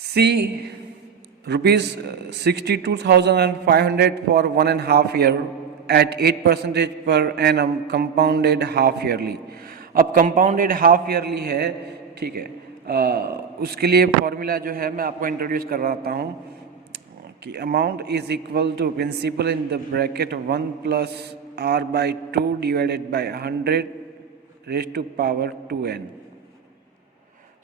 C rupees 62,500 for 1.5 year at 8% per annum compounded half yearly. अब compounded half yearly है, ठीक है। उसके लिए फॉर्मूला जो है मैं आपको इंट्रोड्यूस कर रहा हूँ कि amount is equal to principal in the bracket 1 plus r by 2 divided by 100 raised to power 2n.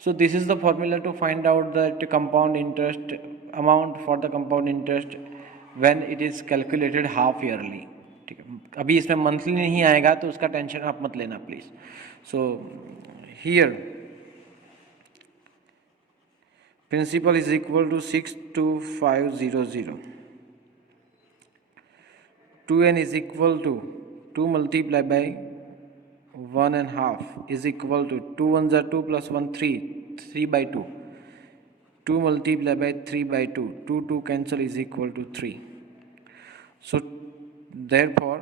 So this is the formula to find out the compound interest amount for the compound interest when it is calculated half yearly. ठीक है, अभी इसमें monthly नहीं आएगा तो उसका tension आप मत लेना please. So here principal is equal to 62500. 2n is equal to 2 multiplied by 1.5 is equal to 2 1s are 2 plus 1 3 by 2. 2 multiplied by 3 by 2, 2 cancel is equal to 3. So therefore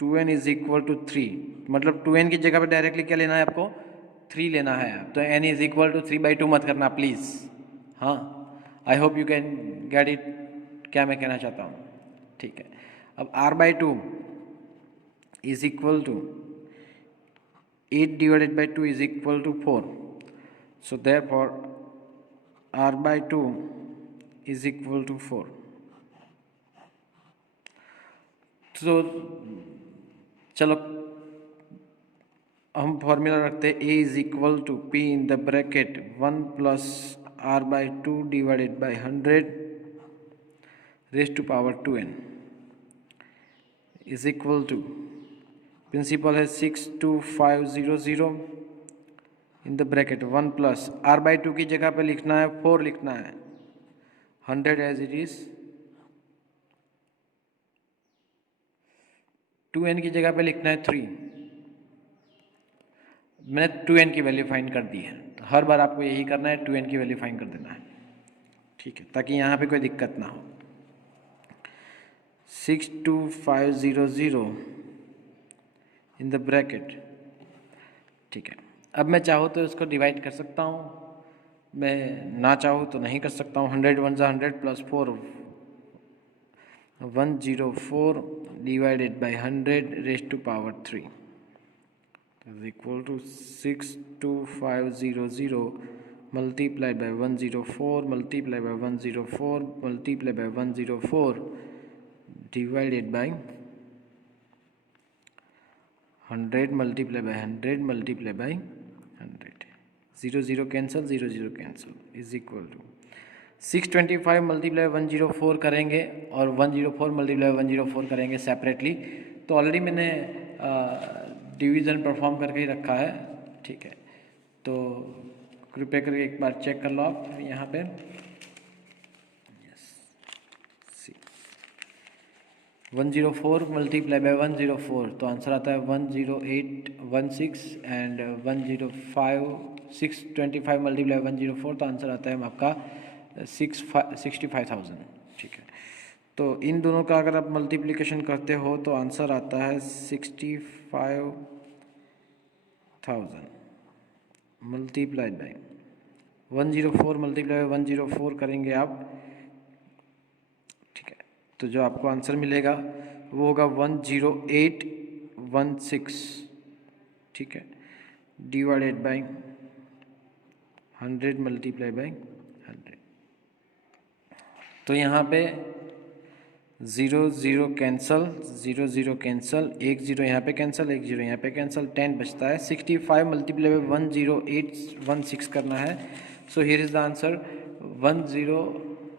2n is equal to 3. मतलब 2n की जगह पे directly क्या लेना है आपको, 3 लेना है. तो n is equal to 3 by 2 मत करना प्लीज. हाँ, I hope you can get it, क्या मैं कहना चाहता हूँ. ठीक है, अब r by 2 is equal to 8 divided by 2 is equal to 4. So therefore r by 2 is equal to 4. So चलो हम फॉर्मूला रखते हैं a is equal to p in the bracket 1 plus r by 2 divided by 100 raised to power 2n is equal to principal है 62500 in the bracket 1 plus r by 2 की जगह पे लिखना है 4 लिखना है, 100 एज इट इज, 2n की जगह पे लिखना है 3. मैंने 2n की वैल्यू फाइंड कर दी है, तो हर बार आपको यही करना है, 2n की वैल्यू फाइंड कर देना है. ठीक है, ताकि यहाँ पे कोई दिक्कत ना हो. 62500 इन द ब्रैकेट. ठीक है, अब मैं चाहूँ तो इसको डिवाइड कर सकता हूँ, मैं ना चाहूँ तो नहीं कर सकता हूँ. 100 1 100 plus 4 104 divided by 100 raise to power 3 is equal to 62500 multiplied by 104 multiplied by 104 multiplied by 104 divided by 100 multiplied by 100 multiplied by 100. 0 0 cancel, 0 0 cancel is equal to 625 multiplied by 104 करेंगे और 104 multiplied by 104 करेंगे सेपरेटली. तो already मैंने division perform करके ही रखा है. ठीक है, तो कृपया करके एक बार चेक कर लो आप यहाँ पे. 104 मल्टीप्लाई बाय 104, तो आंसर आता है 10816 एंड 625 मल्टीप्लाई 104, तो आंसर आता है आपका 65,000. ठीक है, तो इन दोनों का अगर आप मल्टीप्लिकेशन करते हो तो आंसर आता है 65,000 मल्टीप्लाइड बाई 104 मल्टीप्लाई बाई 104 करेंगे आप. तो जो आपको आंसर मिलेगा वो होगा 10816. ठीक है, डिवाइडेड बाई 100 मल्टीप्लाई बाई 100. तो यहाँ पे 0 0 कैंसल, 0 0 कैंसल, 1 0 यहाँ पे कैंसल, 1 0 यहाँ पे कैंसल, 10 बचता है. 65 मल्टीप्लाई बाई 10816 करना है. So here is the answer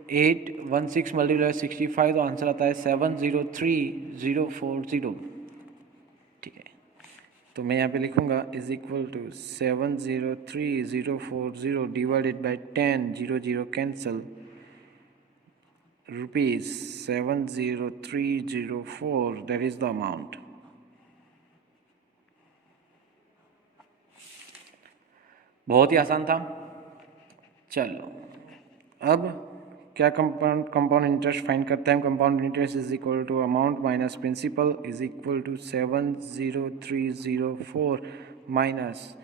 10816 multiply 65, तो आंसर आता है 703040. ठीक है, तो मैं यहाँ पे लिखूँगा is equal to 703040 divided by 10, 0 0 cancel, rupees 70304, that is the amount. बहुत ही आसान था. चलो अब क्या कंपाउंड इंटरेस्ट फाइंड करते हैं. Compound interest is equal to amount minus principal is equal to 70304 minus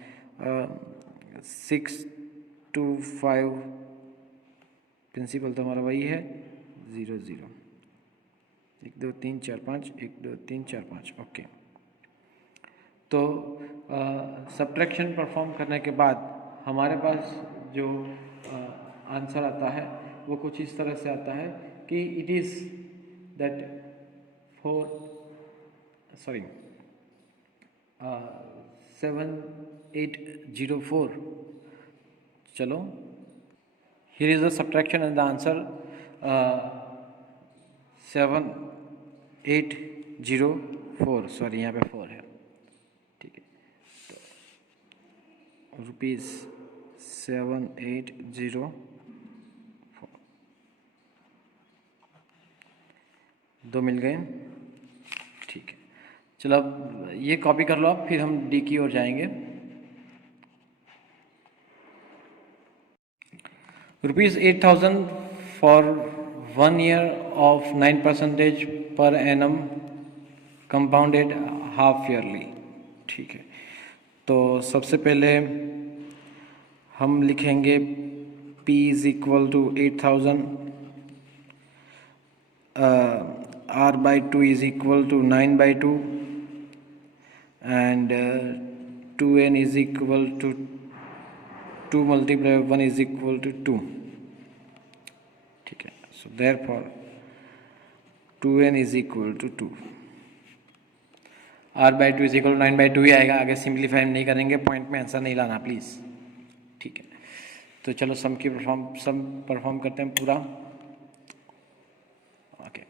6 25 principal तो हमारा वही है 0 0 1 2 3 4 5 1 2 3 4 5 ओके। तो सब्ट्रैक्शन परफॉर्म करने के बाद हमारे पास जो आंसर आता है वो कुछ इस तरह से आता है कि इट इज़ दैट 7804। चलो, here is the subtraction and the answer 7804, sorry यहाँ पे 4 है, ठीक है। तो ₹7804 दो मिल गए, ठीक है। चलो अब ये कॉपी कर लो आप, फिर हम डी की ओर जाएंगे। ₹8,000 for 1 year of 9% per annum compounded half yearly, ठीक है। तो सबसे पहले हम लिखेंगे P is equal to 8,000, R/2 is equal to 9/2 and 2n is equal to 2 multiplied by 1 is equal to 2, ठीक है। सो therefore 2n is equal to 2, R/2 is equal to 9/2 ही आएगा, आगे सिंप्लीफाई नहीं करेंगे, पॉइंट में आंसर नहीं लाना प्लीज़, ठीक है। तो चलो सम परफॉर्म करते हैं पूरा, okay.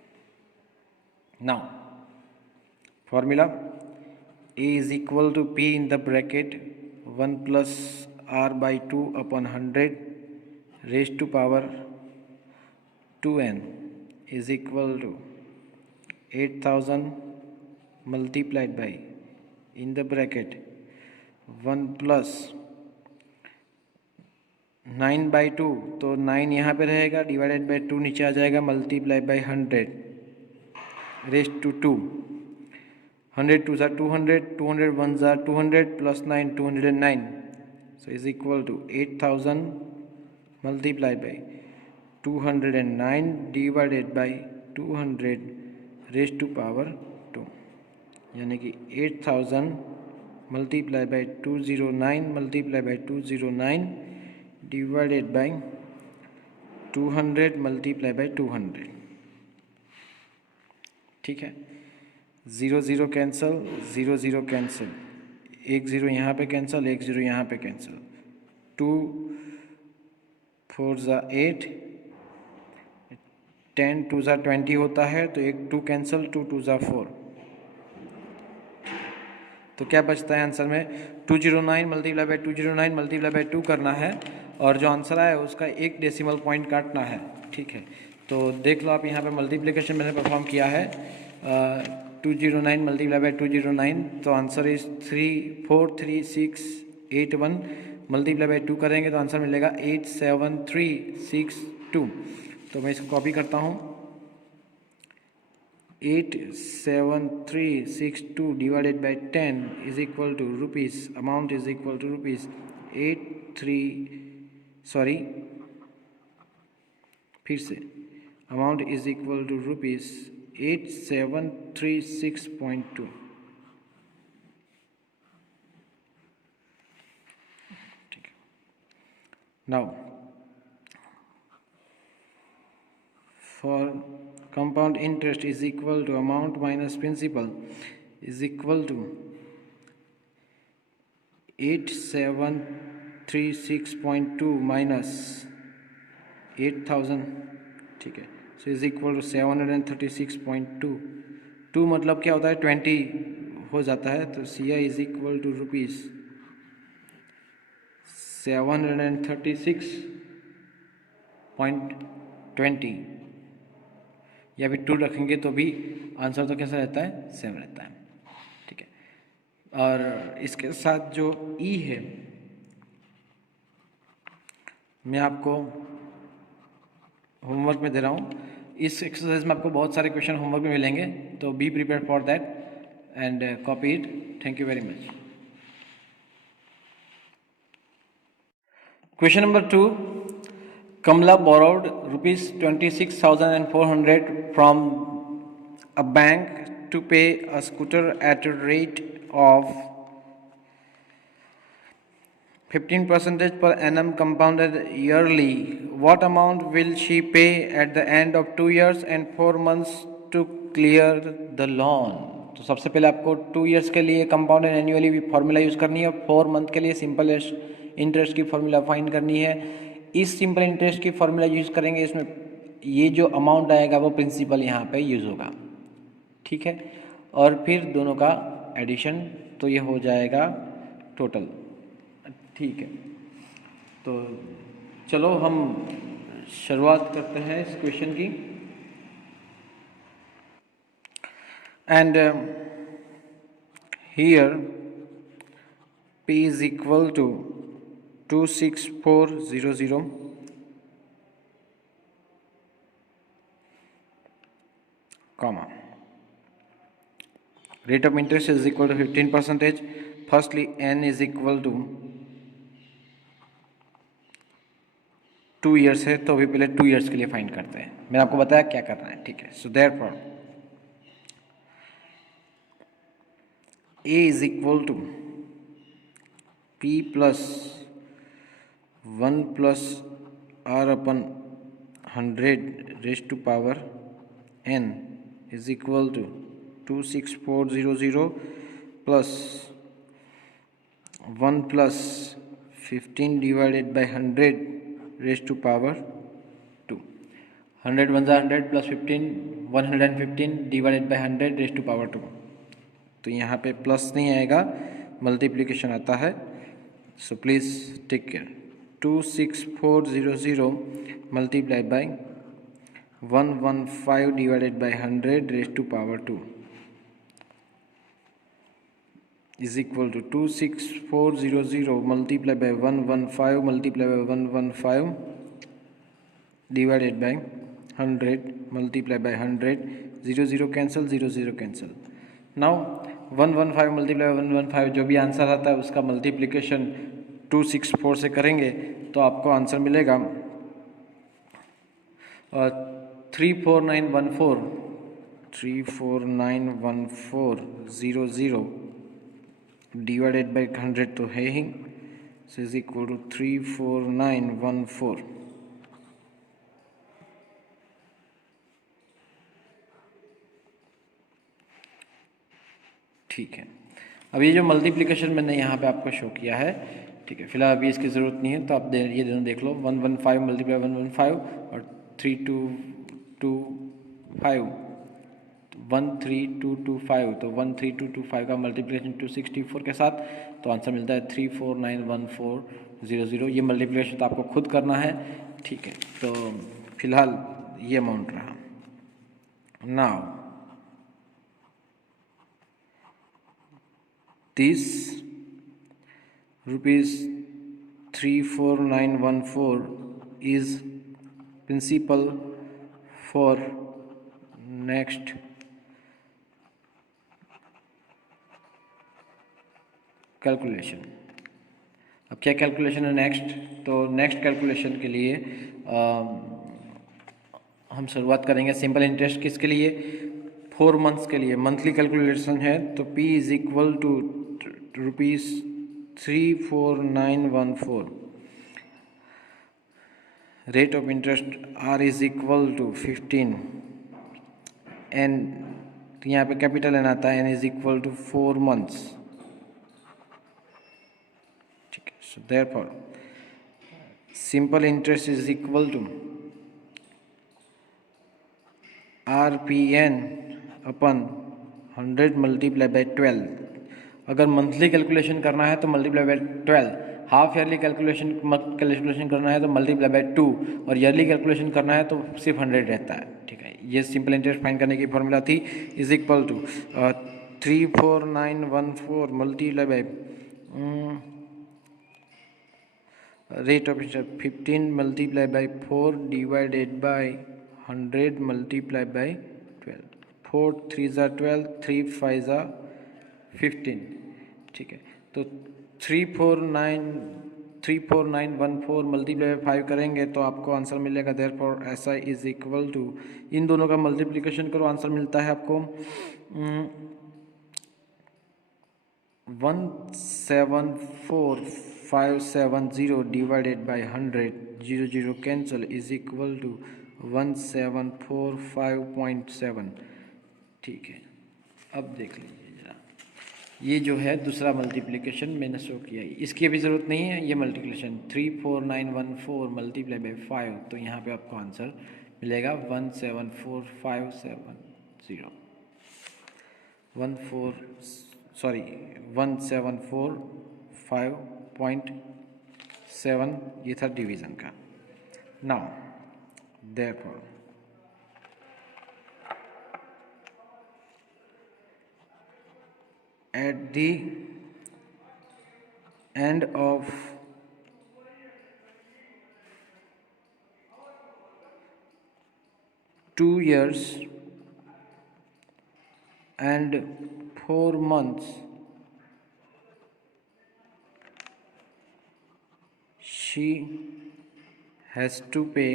Now formula A is equal to P in the bracket 1 plus R/2 upon 100 raised to power 2n is equal to 8,000 multiplied by in the bracket 1 plus 9/2, तो 9 यहाँ पे रहेगा, डिवाइडेड बाई 2 नीचे आ जाएगा, मल्टीप्लाई बाई 100 रेस्ट टू 2, 100 2 ज़ा 200, 200 1 ज़ा 200 plus 9 209, so is equal to 8,000 multiplied by 209 divided by 200 raised to power 2, यानी कि 8,000 multiplied by 209 multiplied by 209 divided by 200 multiplied by 200, ठीक है। 0 0 कैंसिल, 0 0 कैंसिल, 1 0 यहाँ पे कैंसिल, 1 0 यहाँ पे कैंसिल, 2 4 ज़ा 8, 10 2 ज़ा 20 होता है, तो 1 2 कैंसिल, 2 2 ज़ा 4, तो क्या बचता है आंसर में 209 मल्टीप्लाई बाई 209 मल्टीप्लाई बाई 2 करना है, और जो आंसर आया उसका एक डेसिमल पॉइंट काटना है, ठीक है। तो देख लो आप यहाँ पे मल्टीप्लिकेशन मैंने परफॉर्म किया है, 209 मल्टीप्लाई बाई 209, तो आंसर इज 343,681, मल्टीप्लाई बाई 2 करेंगे तो आंसर मिलेगा 87362। तो मैं इसको कॉपी करता हूँ, 87362 divided by 10 is equal to rupees, amount is equal to rupees amount is equal to rupees 8736.2, ठीक है। Now for compound interest is equal to amount minus principal is equal to 8736.2 minus 8,000, ठीक है। So is equal to 736.2, 2 मतलब क्या होता है 20 हो जाता है, तो सी I is equal to rupees 736.20, या फिर 2 रखेंगे तो भी आंसर तो कैसा रहता है, सेम रहता है, ठीक है। और इसके साथ जो ई है, मैं आपको होमवर्क में दे रहा हूँ, इस एक्सरसाइज में आपको बहुत सारे क्वेश्चन होमवर्क में मिलेंगे, तो be prepare for that and copy it. Thank you very much. Question number 2. Kamla borrowed rupees 26,400 from a bank to pay a scooter at a rate of 15% per annum compounded yearly. What amount will she pay at the end of 2 years and 4 months to clear the loan? तो सबसे पहले आपको 2 years के लिए compounded annually formula use करनी है और 4 month के लिए सिंपल इंटरेस्ट की फॉर्मूला फाइंड करनी है. इस सिंपल इंटरेस्ट की फॉर्मूला यूज़ करेंगे, इसमें ये जो अमाउंट आएगा वो प्रिंसिपल यहाँ पे यूज़ होगा. ठीक है, और फिर दोनों का एडिशन, तो ये हो जाएगा टोटल. ठीक है, तो चलो हम शुरुआत करते हैं इस क्वेश्चन की. And here P is equal to 26400, comma, rate of interest is equal to 15%. Firstly, n is equal to 2 years है, तो अभी पहले 2 years के लिए फाइंड करते हैं. मैंने आपको बताया क्या करना है. ठीक है, so therefore A is equal to P plus 1 plus R upon 100 raised to power n is equal to 26400 plus 1 plus 15 divided by 100 raised to power 2. 100 1 100 plus 15 115 divided by 100 raised to power 2. तो यहाँ पे plus नहीं आएगा, multiplication आता है. So please take care. 26400 multiply by 115 divided by 100 raise to power 2 is equal to 26400 multiply by 115 multiply by 115 divided by 100 multiply by 100. 0 0 cancel, 0 0 cancel. Now 115 multiply 115 जो भी answer आता है उसका मल्टीप्लिकेशन 264 से करेंगे तो आपको आंसर मिलेगा 34914 डिवाइडेड बाई 100 तो है ही, सो इज इक्वल टू 34914. ठीक है, अब ये जो मल्टीप्लिकेशन मैंने यहाँ पे आपको शो किया है, ठीक है, फिलहाल अभी इसकी ज़रूरत नहीं है, तो आप ये दोनों देख लो. 115 मल्टीप्लाई 115 और 3225 13225, तो 13225 का मल्टीप्लिकेशन 264 के साथ, तो आंसर मिलता है 3491400. ये मल्टीप्लिकेशन तो आपको खुद करना है. ठीक है, तो फिलहाल ये अमाउंट रहा. Now this rupees 34914 is principal for next calculation. अब क्या कैलकुलेशन है नेक्स्ट, तो नेक्स्ट कैलकुलेशन के लिए हम शुरुआत करेंगे सिंपल इंटरेस्ट किसके लिए, 4 मंथ्स के लिए. मंथली कैलकुलेशन है, तो P is equal to rupees 34914. Rate of interest R is equal to 15 N, तो यहाँ पे कैपिटल एन आता है, N is equal to 4 months. ठीक है, so therefore simple interest is equal to RPN upon 100 multiply by 12. अगर monthly calculation करना है तो multiply by 12, half yearly calculation करना है तो मल्टीप्लाई बाई 2, और ईयरली कैलकुलेशन करना है तो सिर्फ 100 रहता है. ठीक है, ये सिंपल इंटरेस्ट फाइंड करने की फॉर्मूला थी. Is equal to 34914 multiply by rate of interest 15 multiply by 4 divided by 100 multiply by 12. 4 3 12, 3 5 15. ठीक है, तो 349 34914 मल्टीप्लाई बाई 5 करेंगे तो आपको आंसर मिलेगा। Therefore SI is equal to, इन दोनों का मल्टीप्लिकेशन करो, आंसर मिलता है आपको 174570 divided by 100, 0 cancel, is equal to 1745.7। ठीक है, अब देख लीजिए जरा, ये जो है दूसरा मल्टीप्लिकेशन मैंने शो किया है, इसकी अभी ज़रूरत नहीं है। ये मल्टीप्लिकेशन 34914 मल्टीप्लाई बाई 5, तो यहाँ पे आपको आंसर मिलेगा 174570 1745.7, ये था डिवीज़न का। Now therefore at the end of two years and 4 months she has to pay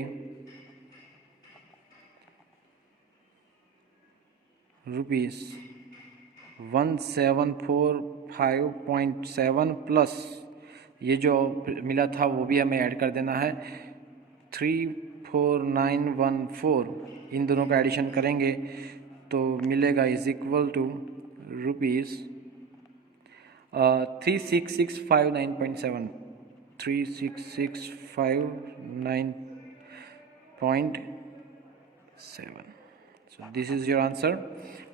rupees 1745.7 plus ये जो मिला था वो भी हमें ऐड कर देना है 34914, इन दोनों का एडिशन करेंगे तो मिलेगा is equal to rupees 36659.7, 36659.7। So this is your answer.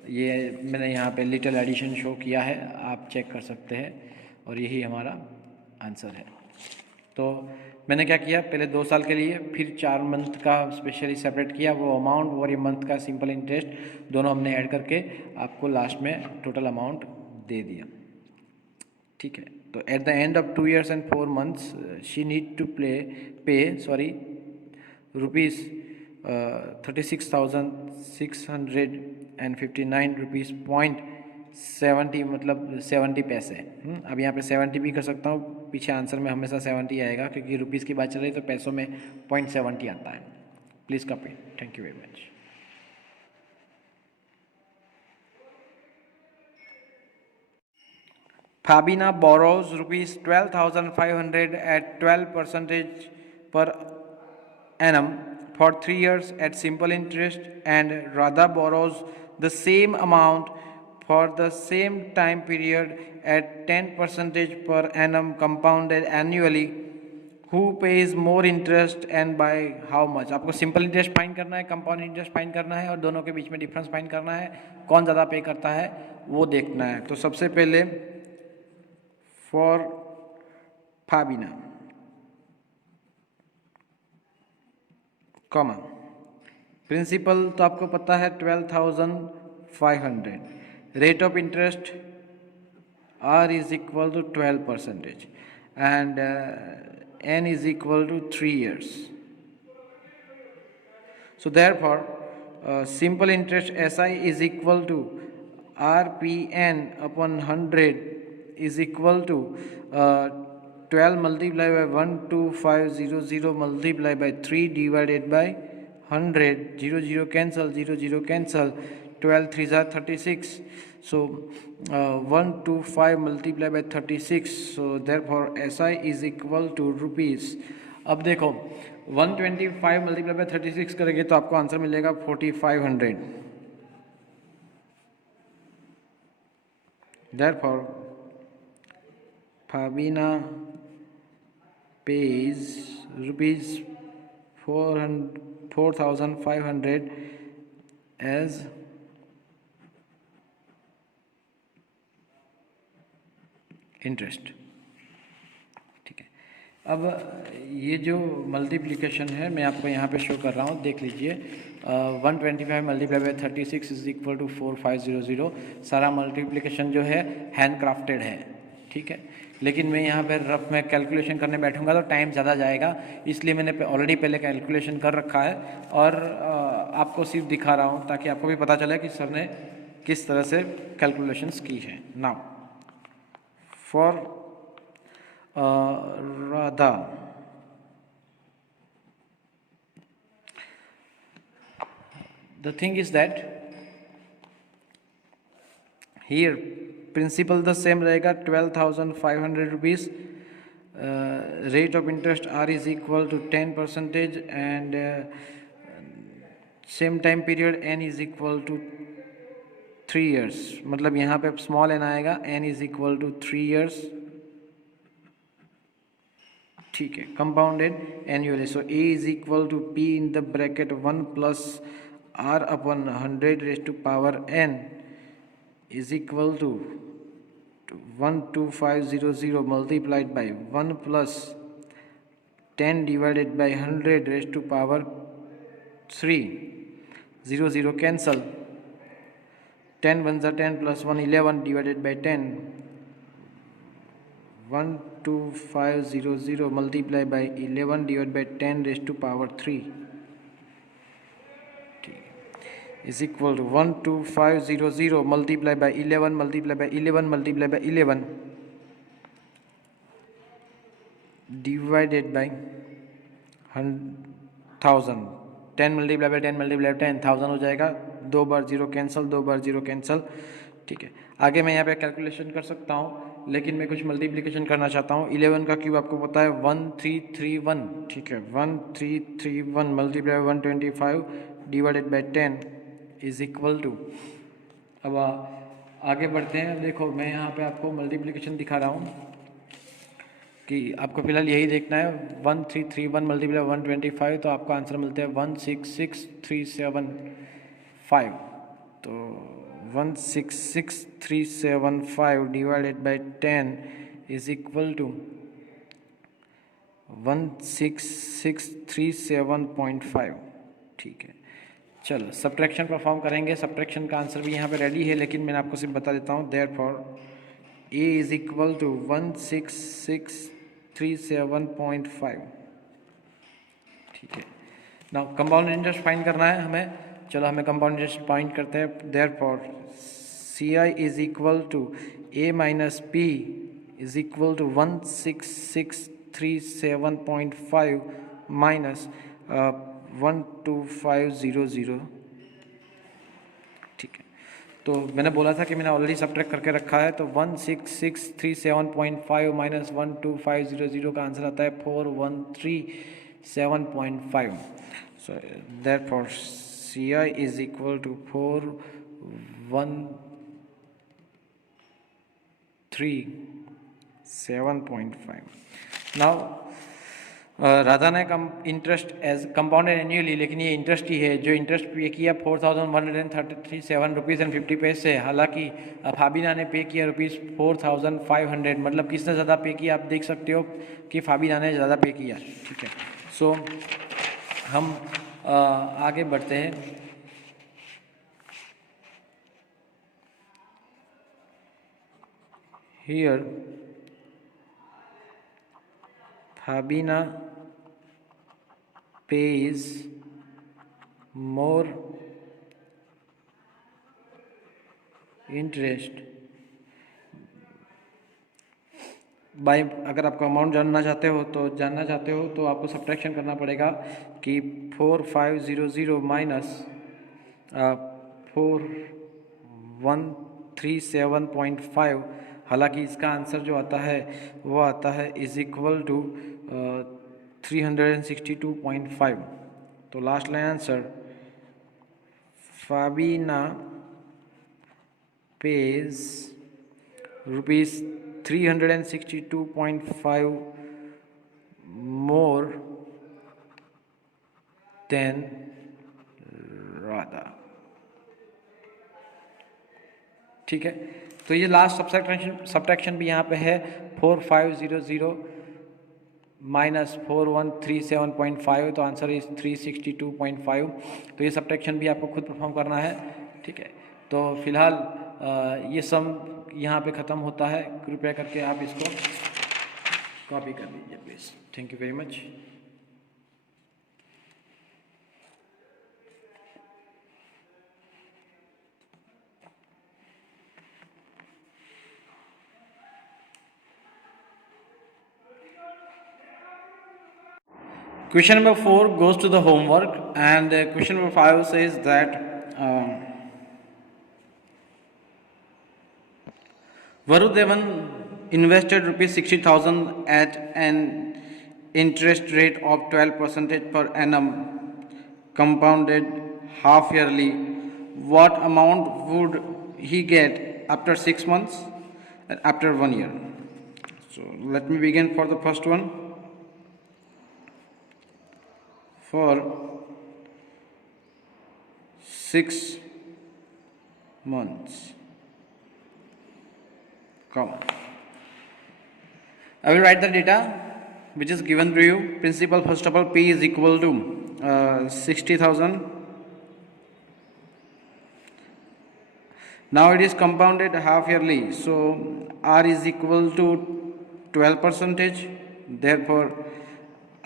ये मैंने यहाँ पे लिटिल एडिशन शो किया है, आप चेक कर सकते हैं, और यही हमारा आंसर है। तो मैंने क्या किया, पहले 2 साल के लिए, फिर 4 मंथ का स्पेशली सेपरेट किया, वो अमाउंट और ये मंथ का सिंपल इंटरेस्ट दोनों हमने ऐड करके आपको लास्ट में टोटल अमाउंट दे दिया। ठीक है, तो at the end of 2 years and 4 months she need to pay rupees 36,659 rupees .70, मतलब 70 पैसे। अब यहाँ पे 70 भी कर सकता हूँ, पीछे आंसर में हमेशा 70 आएगा क्योंकि रुपीज़ की बात चल रही है, तो पैसों में .70 आता है। Please copy. Thank you very much. Fabina borrows rupees 12,500 at 12% per annum for 3 years at simple interest, and Radha borrows the same amount for the same time period at 10% per annum compounded annually. Who pays more interest and by how much? आपको simple interest find करना है, compound interest find करना है, और दोनों के बीच में difference find करना है, कौन ज़्यादा पे करता है वो देखना है। तो सबसे पहले फॉर फाबिना कॉमा प्रिंसिपल तो आपको पता है 12,500, rate of interest R is equal to 12% and N is equal to 3 years. So therefore simple interest SI is equal to RPN upon 100 is equal to 12 multiplied by 12500 multiplied by 3 divided by 100, 0 cancel, 0 cancel, 12 3s are 36. So 125 multiplied by 36, so therefore SI is equal to rupees। अब देखो 125 multiply by 36 करेंगे तो आपको answer मिलेगा 4500। Therefore Fabina pays rupees 4,500 as interest. ठीक है, अब ये जो मल्टीप्लिकेशन है मैं आपको यहाँ पे शो कर रहा हूँ, देख लीजिए। 125 multiply by 36 is equal to 4500। सारा मल्टीप्लिकेशन जो है हैंड क्राफ्टेड है, ठीक है, लेकिन मैं यहाँ पे रफ में कैलकुलेशन करने बैठूंगा तो टाइम ज़्यादा जाएगा, इसलिए मैंने ऑलरेडी पहले कैलकुलेशन कर रखा है और आपको सिर्फ दिखा रहा हूँ ताकि आपको भी पता चले कि सर ने किस तरह से कैलकुलेशंस की है। Now for Radha. The thing is that here principal the same रहेगा 12,500 rupees. Rate of interest R is equal to 10% and same time period N is equal to 3 years. मतलब यहाँ पे स्मॉल n आएगा, N is equal to 3 years. ठीक है, compounded annually. So A is equal to P in the bracket 1 plus R upon 100 raised to power N is equal to 12500 multiplied by 1 plus 10 divided by 100 raised to power 3. 0 0 cancel. 10 1 10 plus 1 11 divided by 10. 12500 multiplied by 11 divided by 10 raised to power 3 is equal to 12500 multiplied by 11 multiplied by 11 multiplied by 11 divided by 1000. 10 multiplied by 10 multiplied by 10 1000 हो जाएगा. 2 बार 0 cancel, 2 बार 0 cancel. ठीक है, आगे मैं यहाँ पे calculation कर सकता हूँ, लेकिन मैं कुछ मल्टीप्लिकेशन करना चाहता हूँ. 11 का क्यूब आपको पता है 1331. ठीक है, 1331 multiply 125 divided by 10 is equal to. अब आगे बढ़ते हैं. देखो मैं यहाँ पे आपको मल्टीप्लिकेशन दिखा रहा हूँ कि आपको फिलहाल यही देखना है. 1331 मल्टीप्लाई 125 तो आपको आंसर मिलता है 166375. तो 166375 divided by 10 is equal to 16637.5. ठीक है, चलो सब्ट्रैक्शन परफॉर्म करेंगे. सब्ट्रैक्शन का आंसर भी यहाँ पे रेडी है, लेकिन मैंने आपको सिर्फ बता देता हूँ. Therefore A is equal to 16637.5. ठीक है, नाउ कंपाउंड इंटरेस्ट फाइंड करना है हमें. चलो हमें कंपाउंड इंटरेस्ट फाइंड करते हैं. Therefore CI is equal to A minus P is equal to 16637.5 minus 12500. ठीक है, तो मैंने बोला था कि मैंने ऑलरेडी सब्ट्रैक्ट करके रखा है. तो 16637.5 माइनस 12500 का आंसर आता है 4137.5. So therefore CI is equal to 4137.5. Now Radha ने इंटरेस्ट एज कंपाउंडेड एनुअली, लेकिन ये इंटरेस्ट ही है. जो इंटरेस्ट पे किया 4137 रुपीज़ एंड 50 पैसे. हालांकि फाबिना ने पे किया रुपीज़ 4500. मतलब किसने ज़्यादा पे किया आप देख सकते हो कि फाबिना ने ज़्यादा पे किया. ठीक है, सो हम आगे बढ़ते हैं. Here Fabina pays more interest by. अगर आपको अमाउंट जानना चाहते हो तो आपको सब्ट्रैक्शन करना पड़ेगा कि 4500 माइनस 4137.5. हालांकि इसका आंसर जो आता है वो आता है इज इक्वल टू 362.5. तो last line answer Fabina pays rupees 362.5 more than Radha. ठीक है, तो ये लास्ट सब्ट्रैक्शन भी यहाँ पे है. 4500 माइनस 4137.5. तो आंसर इज 362.5. तो ये सब्ट्रैक्शन भी आपको खुद परफॉर्म करना है. ठीक है, तो फिलहाल ये सम यहाँ पे ख़त्म होता है. कृपया करके आप इसको कॉपी कर लीजिए please. Thank you very much. Question number 4 goes to the homework, and question number 5 says that Varudevan invested rupees 60,000 at an interest rate of 12% per annum, compounded half yearly. What amount would he get after 6 months and after 1 year? So let me begin for the first one. For 6 months. Come. I will write the data which is given to you. Principal, first of all, P is equal to 60,000. Now it is compounded half yearly, so R is equal to 12%. Therefore,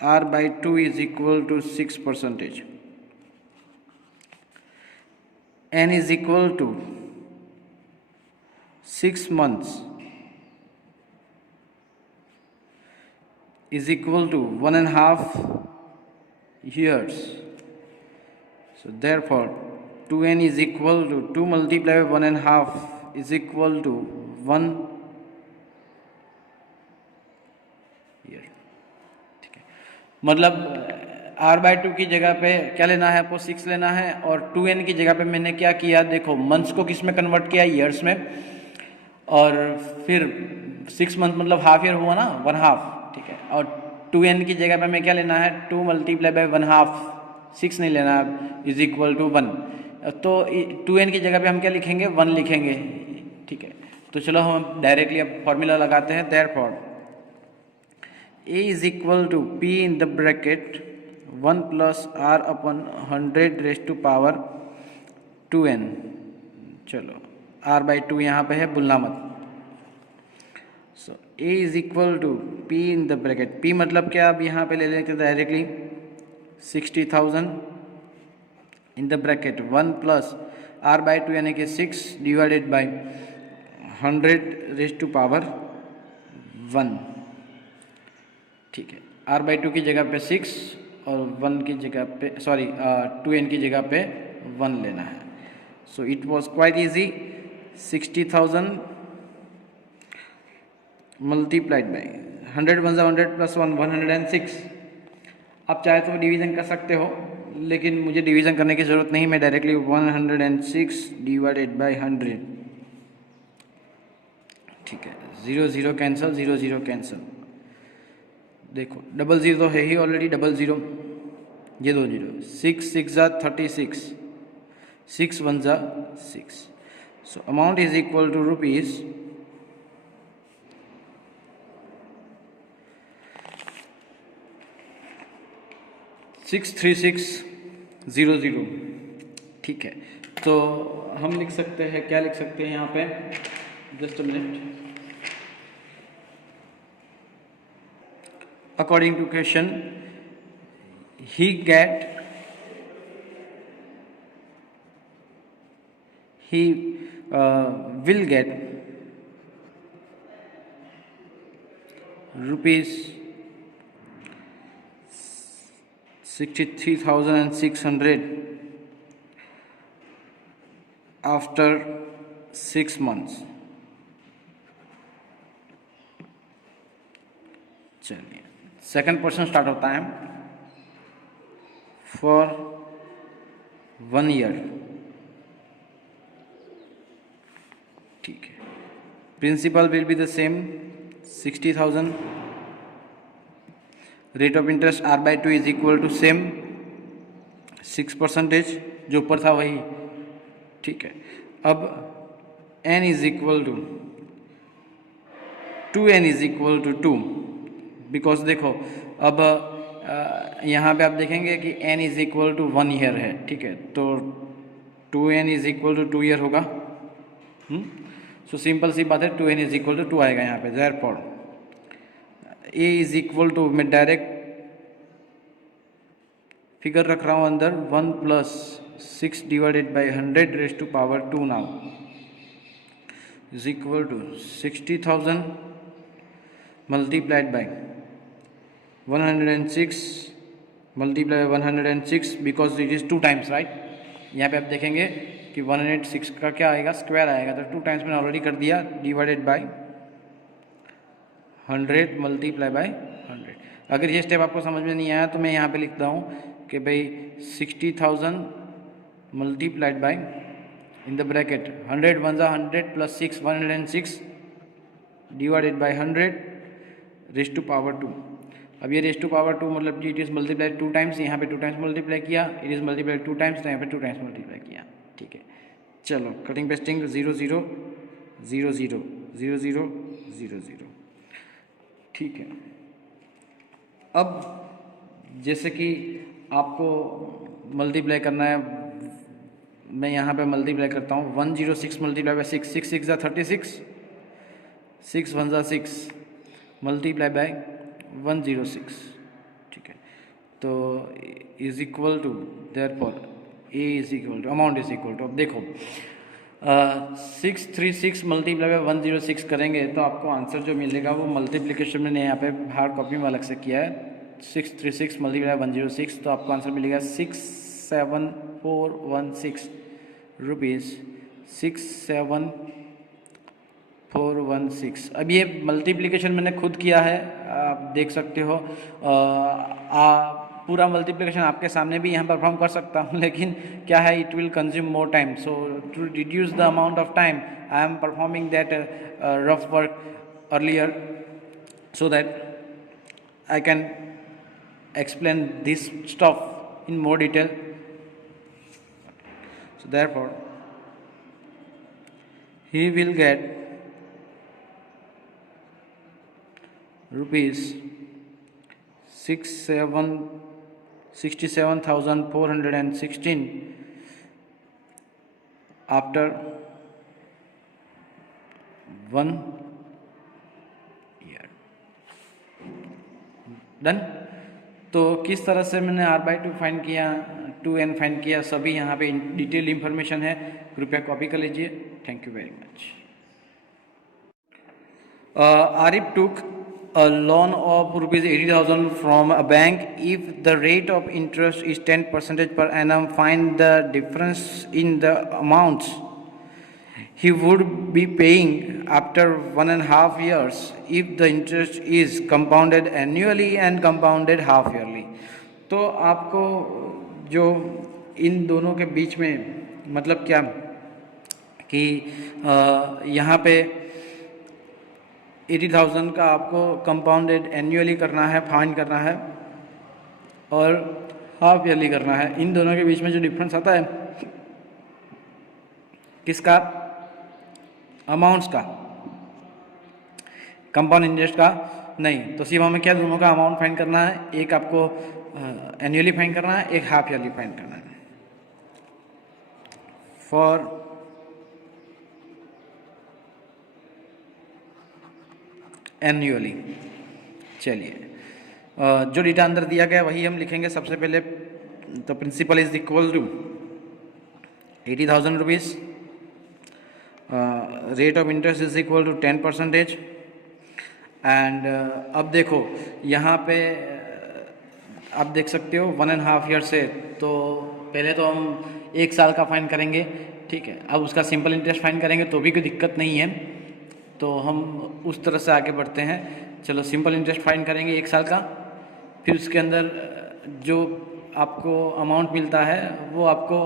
R by 2 is equal to 6%. N is equal to 6 months is equal to 1.5 years. So therefore 2n is equal to 2 multiplied by 1.5 is equal to 1 year. ठीक है, मतलब r/2 की जगह पे क्या लेना है आपको, 6 लेना है, और 2n की जगह पे मैंने क्या किया, देखो मंथ्स को किस में कन्वर्ट किया, ईयर्स में, और फिर 6 मंथ मतलब हाफ ईयर हुआ ना, 1/2, ठीक है, और 2n की जगह पे हमें क्या लेना है, 2 multiplied by 1/2, 6 नहीं लेना, इज इक्वल टू 1, तो 2n की जगह पे हम क्या लिखेंगे, 1 लिखेंगे, ठीक है। तो चलो हम डायरेक्टली अब फॉर्मूला लगाते हैं। Therefore A is equal to P in the bracket 1 plus R upon 100 raise to power 2n। चलो R/2 यहाँ पे है, भूलना मत। So A is equal to P in the bracket, P मतलब क्या, अब यहाँ पे ले लेते हैं directly 60,000 in the bracket 1 plus R/2 यानी कि 6 divided by 100 raise to power 1, ठीक है। R/2 की जगह पे 6 और 1 की जगह पे, सॉरी 2n की जगह पे 1 लेना है। So it was quite easy. 60,000 multiplied by 100 1 100 plus 1 106। आप चाहे तो डिवीज़न कर सकते हो, लेकिन मुझे डिवीज़न करने की ज़रूरत नहीं, मैं डायरेक्टली 106 डिवाइडेड बाई 100, ठीक है। 0 0 कैंसिल, 0 0 कैंसिल, देखो डबल ज़ीरो तो है ही ऑलरेडी, डबल ज़ीरो, ये 2 0, 6 6 जा 36, 6 1 जा 6। So amount is equal to rupees 63600, ठीक है। तो हम लिख सकते हैं, क्या लिख सकते हैं यहाँ पे, just a minute. According to question, he will get rupees 63,600 after 6 months। चलिए सेकंड क्वेश्चन स्टार्ट होता है। फॉर 1 ईयर, ठीक है। Principal will be the same 60,000, rate of interest R/2 is equal to same 6%, जो ऊपर था वही, ठीक है। अब n is equal to 2n is equal to 2, because देखो अब यहाँ पे आप देखेंगे कि n is equal to 1 year है, ठीक है, तो 2n is equal to 2 year होगा। सो सिंपल सी बात है, 2n इज इक्वल टू 2 आएगा यहाँ पे। Therefore A is equal to, मैं डायरेक्ट फिगर रख रहा हूँ अंदर, 1 plus 6 divided by 100 raise to power 2 now is equal to 60,000 multiplied by 106 multiply 106 because it is 2 times, right. यहाँ पे आप देखेंगे कि 106 का क्या आएगा, स्क्वायर आएगा, तो 2 टाइम्स मैंने ऑलरेडी कर दिया, डिवाइडेड बाय 100 मल्टीप्लाई बाय 100। अगर ये स्टेप आपको समझ में नहीं आया तो मैं यहाँ पे लिखता हूँ कि भाई 60,000 multiplied by in the bracket 100 1 जा 100 plus 6 106 divided by 100 raise to power 2। अब ये रेज टू पावर 2 मतलब इट इज़ मल्टीप्लाई 2 टाइम्स, यहाँ पे 2 टाइम्स मल्टीप्लाई किया, इट इज़ मल्टीप्लाई 2 टाइम्स, तो यहाँ पे 2 टाइम्स मल्टीप्लाई किया, ठीक है। चलो कटिंग पेस्टिंग 0 0 0 0 0 0 0 0, ठीक है। अब जैसे कि आपको मल्टीप्लाई करना है, मैं यहाँ पे मल्टीप्लाई करता हूँ, 106 मल्टीप्लाई बाय 6, 6 6 जा 36, 6 1 जा 6 मल्टीप्लाई बाय 106, ठीक है। तो is equal to, therefore A is equal to, amount is equal to, अब देखो 636 मल्टीप्लाई बाय 106 करेंगे तो आपको आंसर जो मिलेगा वो मल्टीप्लिकेशन मैंने यहाँ पे हार्ड कॉपी में अलग से किया है, 636 मल्टीप्लाई 106, तो आपको आंसर मिलेगा 67416 रुपीज़, 67416। अब ये मल्टीप्लिकेशन मैंने खुद किया है, आप देख सकते हो। पूरा मल्टीप्लिकेशन आपके सामने भी यहाँ परफॉर्म कर सकता हूँ, लेकिन क्या है, it will consume more time, so to reduce the amount of time I am performing that rough work earlier, so that I can explain this stuff in more detail. So therefore he will get rupees 67,416 after 1 year. Done. तो किस तरह से मैंने r/2 find किया, 2n find किया, सभी यहाँ पे डिटेल इंफॉर्मेशन है, कृपया कॉपी कर लीजिए। Thank you very much. Arif took a loan of rupees 80,000 from a bank. If the rate of interest is 10% per annum, find the difference in the amounts he would be paying after 1.5 years if the interest is compounded annually and compounded half yearly. तो आपको जो इन दोनों के बीच में मतलब क्या कि यहाँ पे 80,000 का आपको कंपाउंडेड एनुअली करना है, फाइंड करना है, और हाफ ईयरली करना है। इन दोनों के बीच में जो डिफरेंस आता है किसका, अमाउंट्स का, कंपाउंड इंटरेस्ट का नहीं। तो सिर्फ हमें क्या दोनों का अमाउंट फाइंड करना है, एक आपको एनुअली फाइंड करना है, एक हाफ ईयरली फाइंड करना है। फॉर एनुअली, चलिए जो डेटा अंदर दिया गया वही हम लिखेंगे सबसे पहले। तो principal is equal to 80,000 rupees, rate of interest is equal to 10%। And अब देखो यहाँ पे आप देख सकते हो 1.5 ईयर से, तो पहले तो हम 1 साल का फाइंड करेंगे, ठीक है। अब उसका सिंपल इंटरेस्ट फाइंड करेंगे तो भी कोई दिक्कत नहीं है, तो हम उस तरह से आगे बढ़ते हैं। चलो सिंपल इंटरेस्ट फाइंड करेंगे 1 साल का, फिर उसके अंदर जो आपको अमाउंट मिलता है वो आपको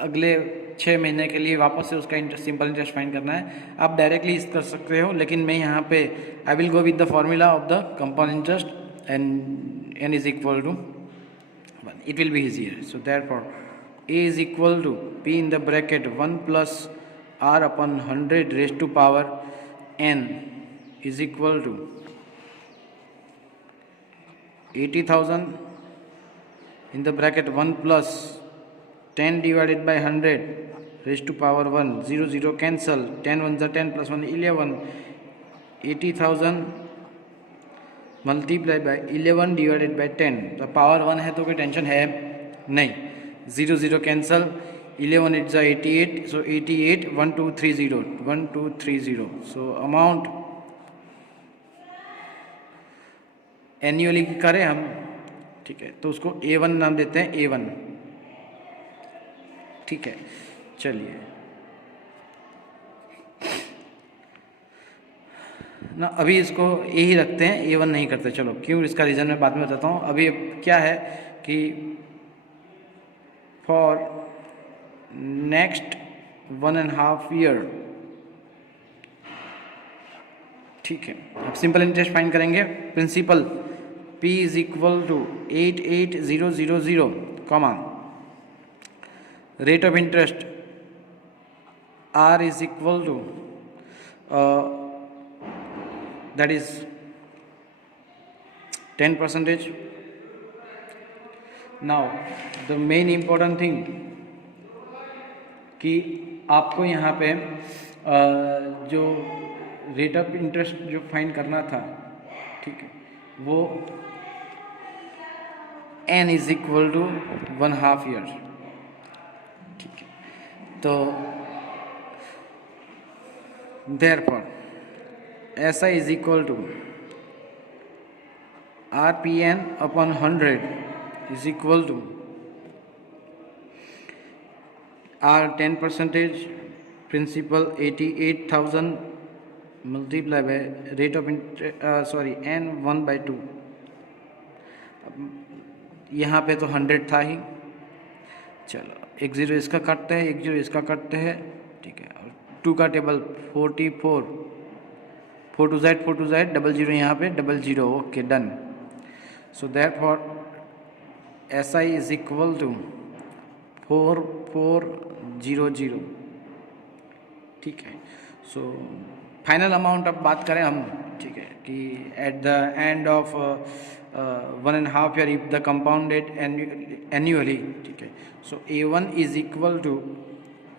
अगले 6 महीने के लिए वापस से उसका सिंपल इंटरेस्ट फाइंड करना है। आप डायरेक्टली इस कर सकते हो, लेकिन मैं यहाँ पे I will go with the formula of the compound interest and n is equal to 1, it will be easier. So therefore a is equal to p in the bracket 1 plus r upon 100 raise to power n is equal to 80,000 in the bracket 1 plus 10 divided by 100 raised to power 1, 0 0 cancel, 10 1 10 plus 1 11, 80,000 multiplied by 11 divided by 10, तो power 1 है तो कोई tension है नहीं, 0 0 cancel, 11 8 88, so 88 1230 1230, so amount annually करें हम ठीक है, तो उसको A1 नाम देते हैं, A1। ठीक है, चलिए ना, अभी इसको ए ही रखते हैं, A1 नहीं करते। चलो क्यों, इसका रीज़न मैं बाद में बताता हूँ। अभी क्या है कि फॉर नेक्स्ट 1.5 ईयर, ठीक है, अब सिंपल इंटरेस्ट फाइंड करेंगे। Principal P is equal to 88,000, comma rate of interest R is equal to that is 10%. Now the main important thing कि आपको यहाँ पे जो रेट ऑफ इंटरेस्ट जो फाइंड करना था, ठीक है, वो n is equal to 1/2 year. ठीक है, तो therefore SI is equal to RPN upon 100 is equal to R 10%, principal 88,000 multiply by rate of N 1/2। यहाँ पे तो 100 था ही, चलो एक ज़ीरो इसका काटते हैं, एक ज़ीरो इसका काटते हैं, ठीक है, और 2 का टेबल 44, 4 टू ज़ेड, डबल ज़ीरो यहाँ पे, double zero, okay done. So therefore SI is equal to 4400। ठीक है, सो फाइनल अमाउंट अब बात करें हम, ठीक है, कि at the end of 1.5 year if the compounded annually, ठीक है, so A1 is equal to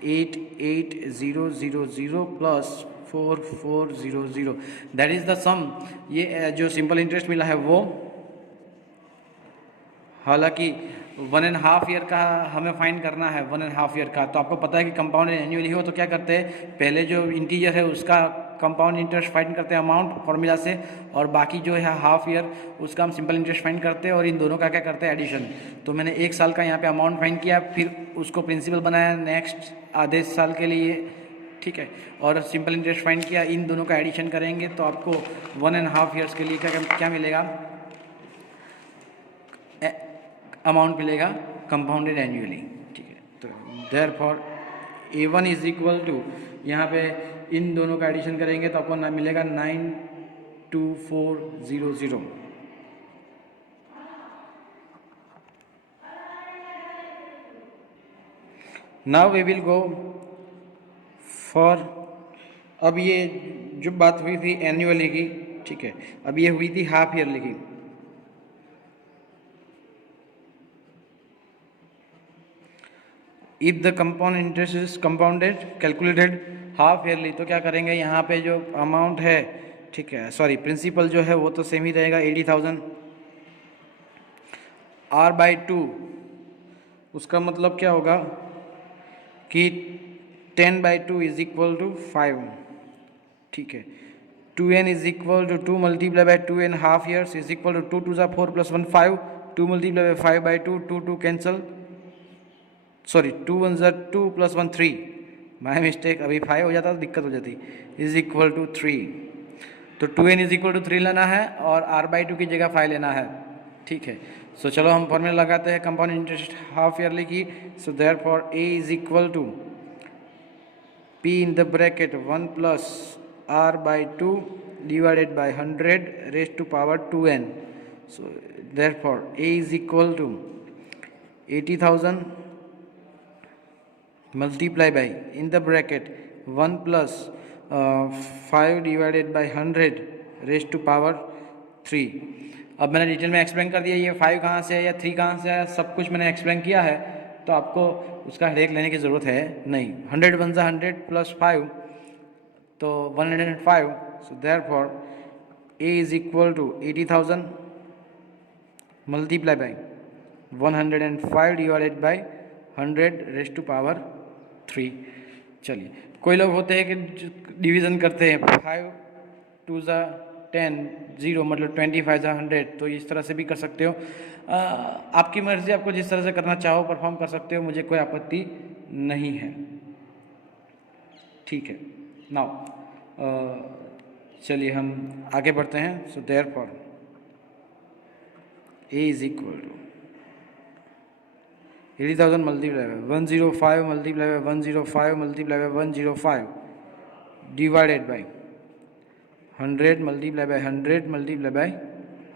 88,000 plus 4400, that is the sum. ये जो सिंपल इंटरेस्ट मिला है वो, हालांकि 1.5 ईयर का हमें फाइंड करना है, 1.5 ईयर का, तो आपको पता है कि कंपाउंड एनुअली हो तो क्या करते हैं, पहले जो इंटीजर है उसका कंपाउंड इंटरेस्ट फाइंड करते हैं अमाउंट फॉर्मूला से, और बाकी जो है हाफ ईयर उसका हम सिंपल इंटरेस्ट फाइंड करते हैं, और इन दोनों का क्या करते हैं, एडिशन। तो मैंने 1 साल का यहाँ पे अमाउंट फाइंड किया, फिर उसको प्रिंसिपल बनाया नेक्स्ट आधे साल के लिए, ठीक है, और सिंपल इंटरेस्ट फाइंड किया, इन दोनों का एडिशन करेंगे तो आपको 1.5 ईयर्स के लिए क्या मिलेगा, अमाउंट मिलेगा कंपाउंडेड एनुअली। ठीक है, तो therefore A1 is equal to, यहाँ पे इन दोनों का एडिशन करेंगे तो आपको ना मिलेगा 92400। Now we will go for, अब ये जो बात हुई थी एनुअली की, ठीक है, अब ये हुई थी हाफ ईयरली की। If the compound interest is compounded calculated half yearly, तो क्या करेंगे, यहाँ पे जो अमाउंट है, ठीक है, सॉरी प्रिंसिपल जो है वो तो सेम ही रहेगा 80,000, R/2, उसका मतलब क्या होगा कि 10/2 इज इक्वल टू 5, ठीक है, 2n is equal to 2 multiply by 2n half years is equal to 2 2 4 + 1 5, 2 multiply by 5/2, 2 2 cancel, sorry 2 1 2 + 1 3, my mistake, अभी 5 हो जाता तो दिक्कत हो जाती, इज इक्वल टू 3। तो 2n इज इक्वल टू 3 लेना है और R/2 की जगह 5 लेना है, ठीक है। सो चलो हम फॉर्मूला लगाते हैं कंपाउंड इंटरेस्ट हाफ ईयरली की। So therefore A is equal to P in the bracket 1 + R/2 divided by 100 raised to power 2n। So therefore A is equal to 80,000 multiply by in the bracket 1 + 5 divided by 100 raised to power 3। अब मैंने detail में explain कर दिया, ये 5 कहाँ से है या 3 कहाँ से है, सब कुछ मैंने एक्सप्लेन किया है, तो आपको उसका हेडेक लेने की ज़रूरत है नहीं। 100 1 100 + 5 तो 105। So therefore A is equal to 80,000 multiply by 105 divided by 100 raised to power 3। चलिए, कोई लोग होते हैं कि डिवीज़न करते हैं, 5 2 10 0 मतलब 25 जा 100, तो इस तरह से भी कर सकते हो। आपकी मर्ज़ी, आपको जिस तरह से करना चाहो परफॉर्म कर सकते हो, मुझे कोई आपत्ति नहीं है। ठीक है, नाउ चलिए हम आगे बढ़ते हैं। So therefore A is equal to 80,000 multiply by 105 multiply by 105 multiply by 105 divided by 100 multiply by 100 multiply by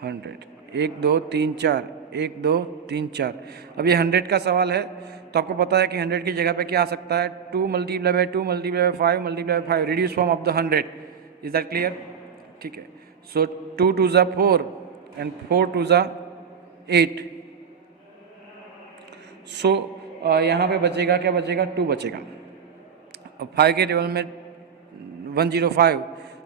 100। 1 2 3 4 1 2 3 4। अब ये 100 का सवाल है, तो आपको पता है कि 100 की जगह पे क्या आ सकता है, 2 multiply bye 2 multiply bye 5 multiply by 5, reduce form of the 100। Is that clear? ठीक है। सो 2 2 ज़ा 4 एंड 4 2 ज़ा 8। सो यहाँ पे बचेगा क्या? बचेगा 2 बचेगा। अब 5 के टेबल में 105,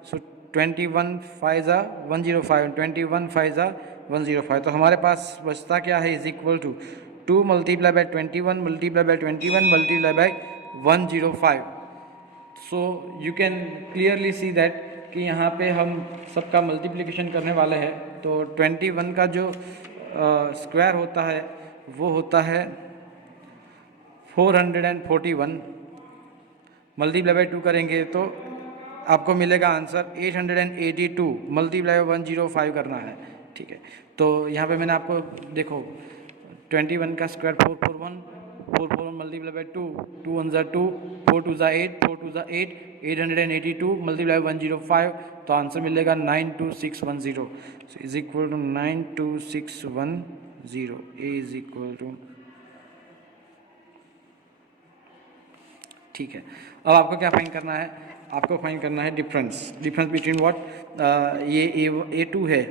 सो 21 5 ज़ा 105, 21 5 ज़ा 105। तो हमारे पास बचता क्या है? Is equal to 2 multiply by 21 multiply by 21 multiply by 105। So you can clearly see that कि यहाँ पे हम सबका मल्टीप्लिकेशन करने वाले हैं। तो 21 का जो स्क्वायर होता है वो होता है 441, मल्टीप्लाई बाय 2 करेंगे तो आपको मिलेगा आंसर 882, मल्टीप्लाई बाय 105 करना है। ठीक है, तो यहाँ पे मैंने आपको देखो 21 का स्क्वायर 441 मल्टीप्लाई बाय 2, 2 1 ज़ा 2, 4 2 ज़ा 8, 4 2 ज़ा 8, 882 मल्टीप्लाई 105, तो आंसर मिलेगा 92610। So is equal to 92610। A is equal to, ठीक है। अब आपको क्या फाइंड करना है? आपको फाइंड करना है डिफरेंस बिटवीन व्हाट, ये A2 है,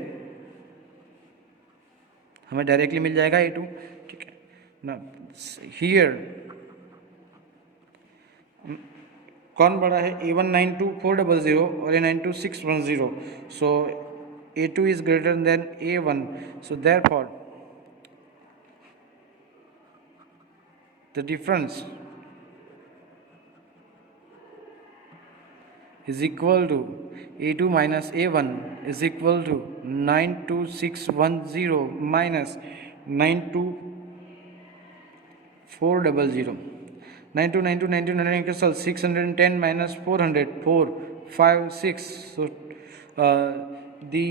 हमें डायरेक्टली मिल जाएगा A2। ठीक है ना, हियर कौन बड़ा है? A192,400 और A92,610। So A2 is greater than A1, so therefore the difference is equal to A2 minus A1 is equal to 92610 minus 92400. 9292 cancel, 610 minus 400 4 5 6। so the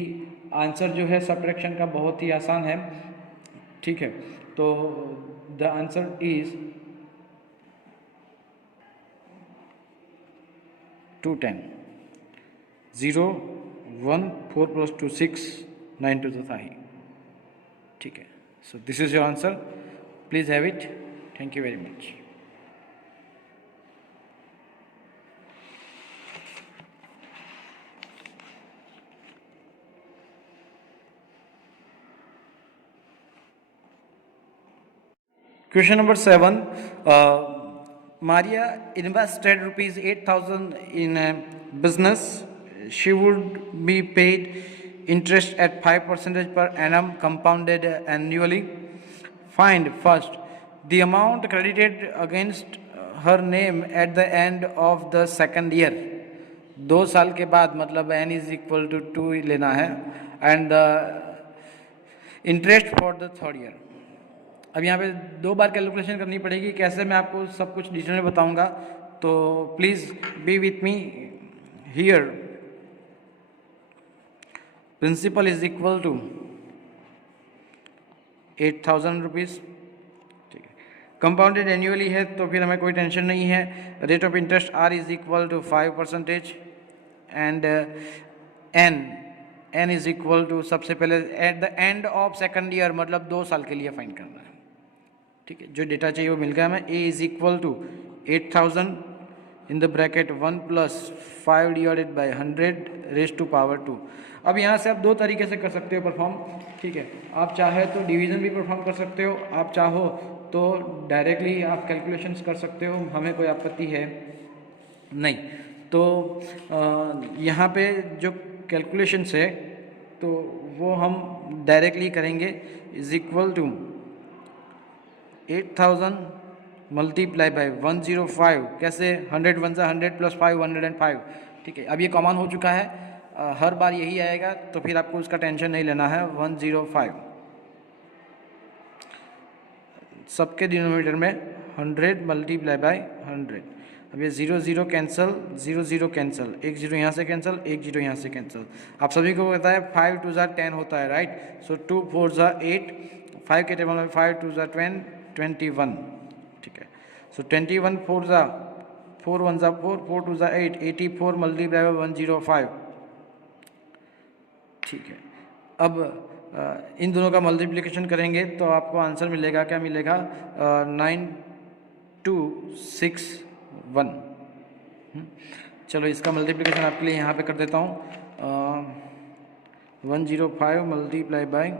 answer जो है सब्ट्रैक्शन का बहुत ही आसान है। ठीक है, तो the answer is 210। 0 1 4 plus 2 6 9 to the thigh। ठीक है, so this is your answer, please have it. Thank you very much. Question number 7. Maria invested rupees 8,000 in a business. She would be paid interest at 5% per annum compounded annually. Find first the amount credited against her name at the end of the second year. 2 साल के बाद, मतलब n is equal to 2 लेना है, and the interest for the third year। अब यहाँ पे 2 बार calculation करनी पड़ेगी, कैसे मैं आपको सब कुछ डिटेल में बताऊंगा, तो please be with me here. Principal is equal to 8,000 rupees. ठीक है, कंपाउंडेड एनुअली है तो फिर हमें कोई टेंशन नहीं है। Rate of interest R is equal to 5% and n is equal to, सबसे पहले at the end of second year, मतलब 2 साल के लिए फाइंड करना है। ठीक है, जो डेटा चाहिए वो मिल गया हमें। A is equal to 8,000 in the bracket 1 + 5 divided by 100 raise to power 2। अब यहाँ से आप 2 तरीके से कर सकते हो परफॉर्म। ठीक है, आप चाहे तो डिवीज़न भी परफॉर्म कर सकते हो, आप चाहो तो डायरेक्टली आप कैलकुलेशंस कर सकते हो, हमें कोई आपत्ति है नहीं। तो यहाँ पे जो कैलकुलेशंस है तो वो हम डायरेक्टली करेंगे। Is equal to 8,000 multiply by 105, कैसे? 100 1 + 5 105। ठीक है, अब ये कॉमन हो चुका है, हर बार यही आएगा, तो फिर आपको उसका टेंशन नहीं लेना है। 105 सबके डिनोमिनेटर में 100 मल्टीप्लाई बाय 100। अब ये 0 0 कैंसिल, 0 0 कैंसिल, एक जीरो यहाँ से कैंसिल, एक जीरो यहाँ से कैंसिल। आप सभी को पता है 5 2 ज़ा 10 होता है, राइट। सो 2 4 ज़ा 8, 5 के टेबल में 5 2 ज़ा 10, 21, ठीक है। सो 21 4 ज़ा 4 1 ज़ा 4, 4 2 ज़ा 8, 84 मल्टीप्लाई बाय 105, ठीक है। अब इन दोनों का मल्टीप्लिकेशन करेंगे तो आपको आंसर मिलेगा, क्या मिलेगा, 9261। चलो इसका मल्टीप्लिकेशन आपके लिए यहाँ पे कर देता हूँ। 105 मल्टीप्लाई बाय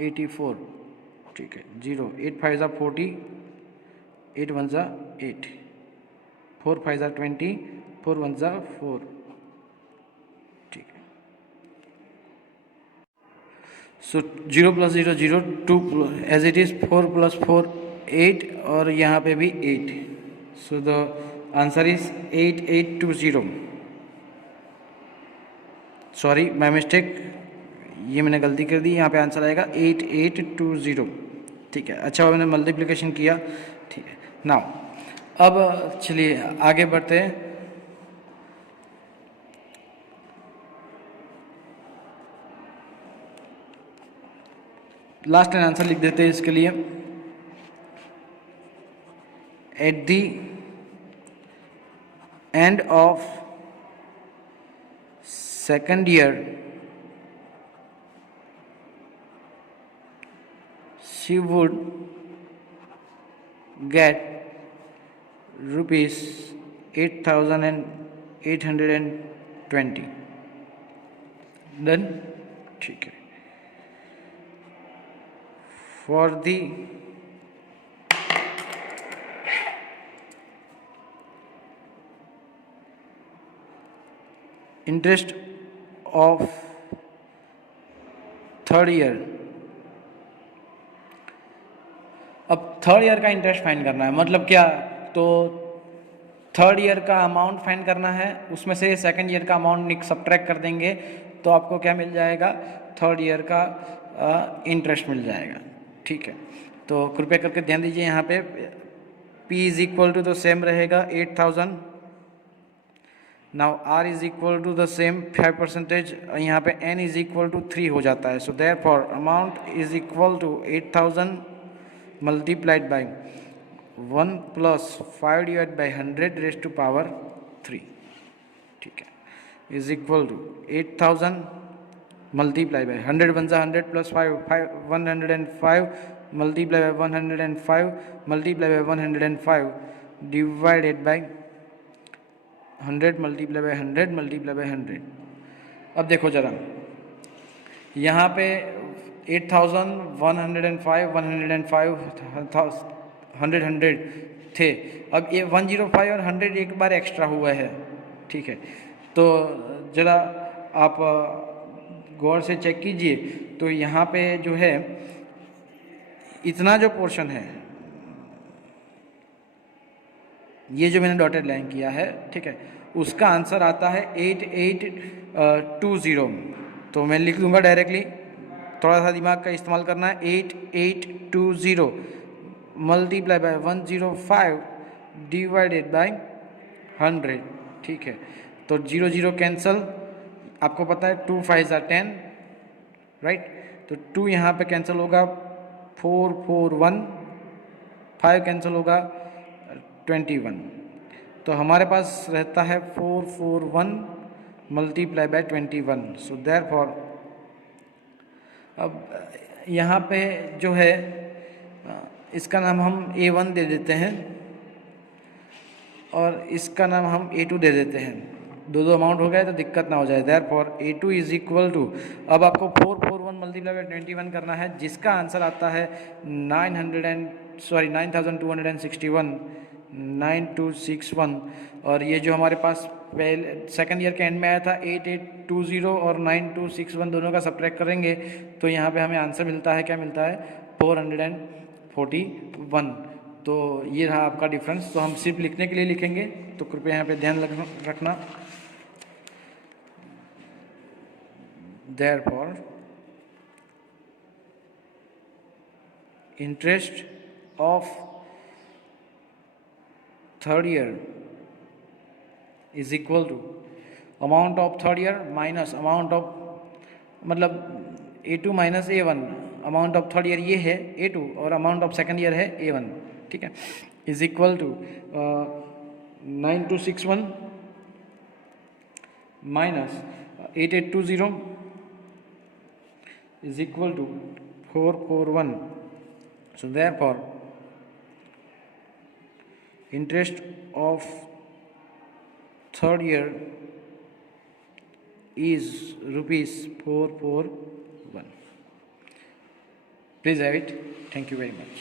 84, ठीक है। 0 8 5 ज़ा 40, 8 1 ज़ा 8, 4 5 ज़ा 20, 4 1 ज़ा 4, ठीक है। सो 0 + 0 0, 2 एज इट इज़, 4 + 4 8, और यहाँ पे भी 8। So the answer is 8820। Sorry my mistake, ये मैंने गलती कर दी, यहाँ पे आंसर आएगा 8820, ठीक है। अच्छा मैंने मल्टीप्लिकेशन किया, ठीक है। नाउ अब चलिए आगे बढ़ते हैं। लास्ट एंड आंसर लिख देते हैं इसके लिए। Eight the end of second year she would get ₹8,820। Done, ठीक है। For the interest of third year, अब थर्ड ईयर का इंटरेस्ट फाइंड करना है, मतलब क्या, तो थर्ड ईयर का अमाउंट फाइंड करना है, उसमें से सेकंड ईयर का अमाउंट सब्ट्रैक्ट कर देंगे तो आपको क्या मिल जाएगा, थर्ड ईयर का इंटरेस्ट मिल जाएगा, ठीक है। तो कृपया करके ध्यान दीजिए, यहाँ पे P इज इक्वल टू तो सेम रहेगा 8000। Now R is equal to the same 5%, यहाँ पे N इज इक्वल टू 3 हो जाता है। So therefore amount is equal to 8000 multiplied by 1 + 5 divided by 100 raised to power 3, ठीक है, is equal to 8000 multiply by 100 1 ज़ा 100 + 5 105 multiply by 105 multiply by 105 divided by 100 multiply by 100 multiply by 100। अब देखो जरा, यहाँ पे 8000 105 100 थे। अब ये 105 और 100 एक बार एक्स्ट्रा हुआ है, ठीक है। तो ज़रा आप गौर से चेक कीजिए, तो यहाँ पे जो है इतना जो पोर्शन है, ये जो मैंने डॉटेड लाइन किया है, ठीक है, उसका आंसर आता है 8820। तो मैं लिख लूँगा डायरेक्टली, थोड़ा सा दिमाग का इस्तेमाल करना है। 8820 मल्टीप्लाई बाय 105 डिवाइडेड बाय 100, ठीक है। तो 0 0 कैंसल, आपको पता है 2 5 ज़ा 10, राइट। तो 2 यहाँ पे कैंसिल होगा, 4 4 1, 5 कैंसिल होगा 21। तो हमारे पास रहता है 441 मल्टीप्लाई बाय 21। सो देयरफॉर अब यहाँ पे जो है इसका नाम हम A1 दे देते हैं और इसका नाम हम A2 दे देते हैं। दो अमाउंट हो गए तो दिक्कत ना हो जाए। Therefore A2 is equal to, अब आपको 441 मल्टीप्लाई बाय 21 करना है, जिसका आंसर आता है 9261 9261। और ये जो हमारे पास पहले सेकंड ईयर के एंड में आया था 8820 और 9261 दोनों का सब्ट्रैक्ट करेंगे तो यहाँ पे हमें आंसर मिलता है, क्या मिलता है, 441। तो ये रहा आपका डिफरेंस। तो हम सिर्फ लिखने के लिए लिखेंगे, तो कृपया यहाँ पे ध्यान रखना। therefore interest of third year is equal to amount of third year minus amount of मतलब A2 minus A1, amount of third year ये है A2 और अमाउंट ऑफ सेकंड ईयर है A1, ठीक है, is equal to 9261 minus 8820 is equal to 441. So therefore interest of third year is rupees 441. Please have it. Thank you very much.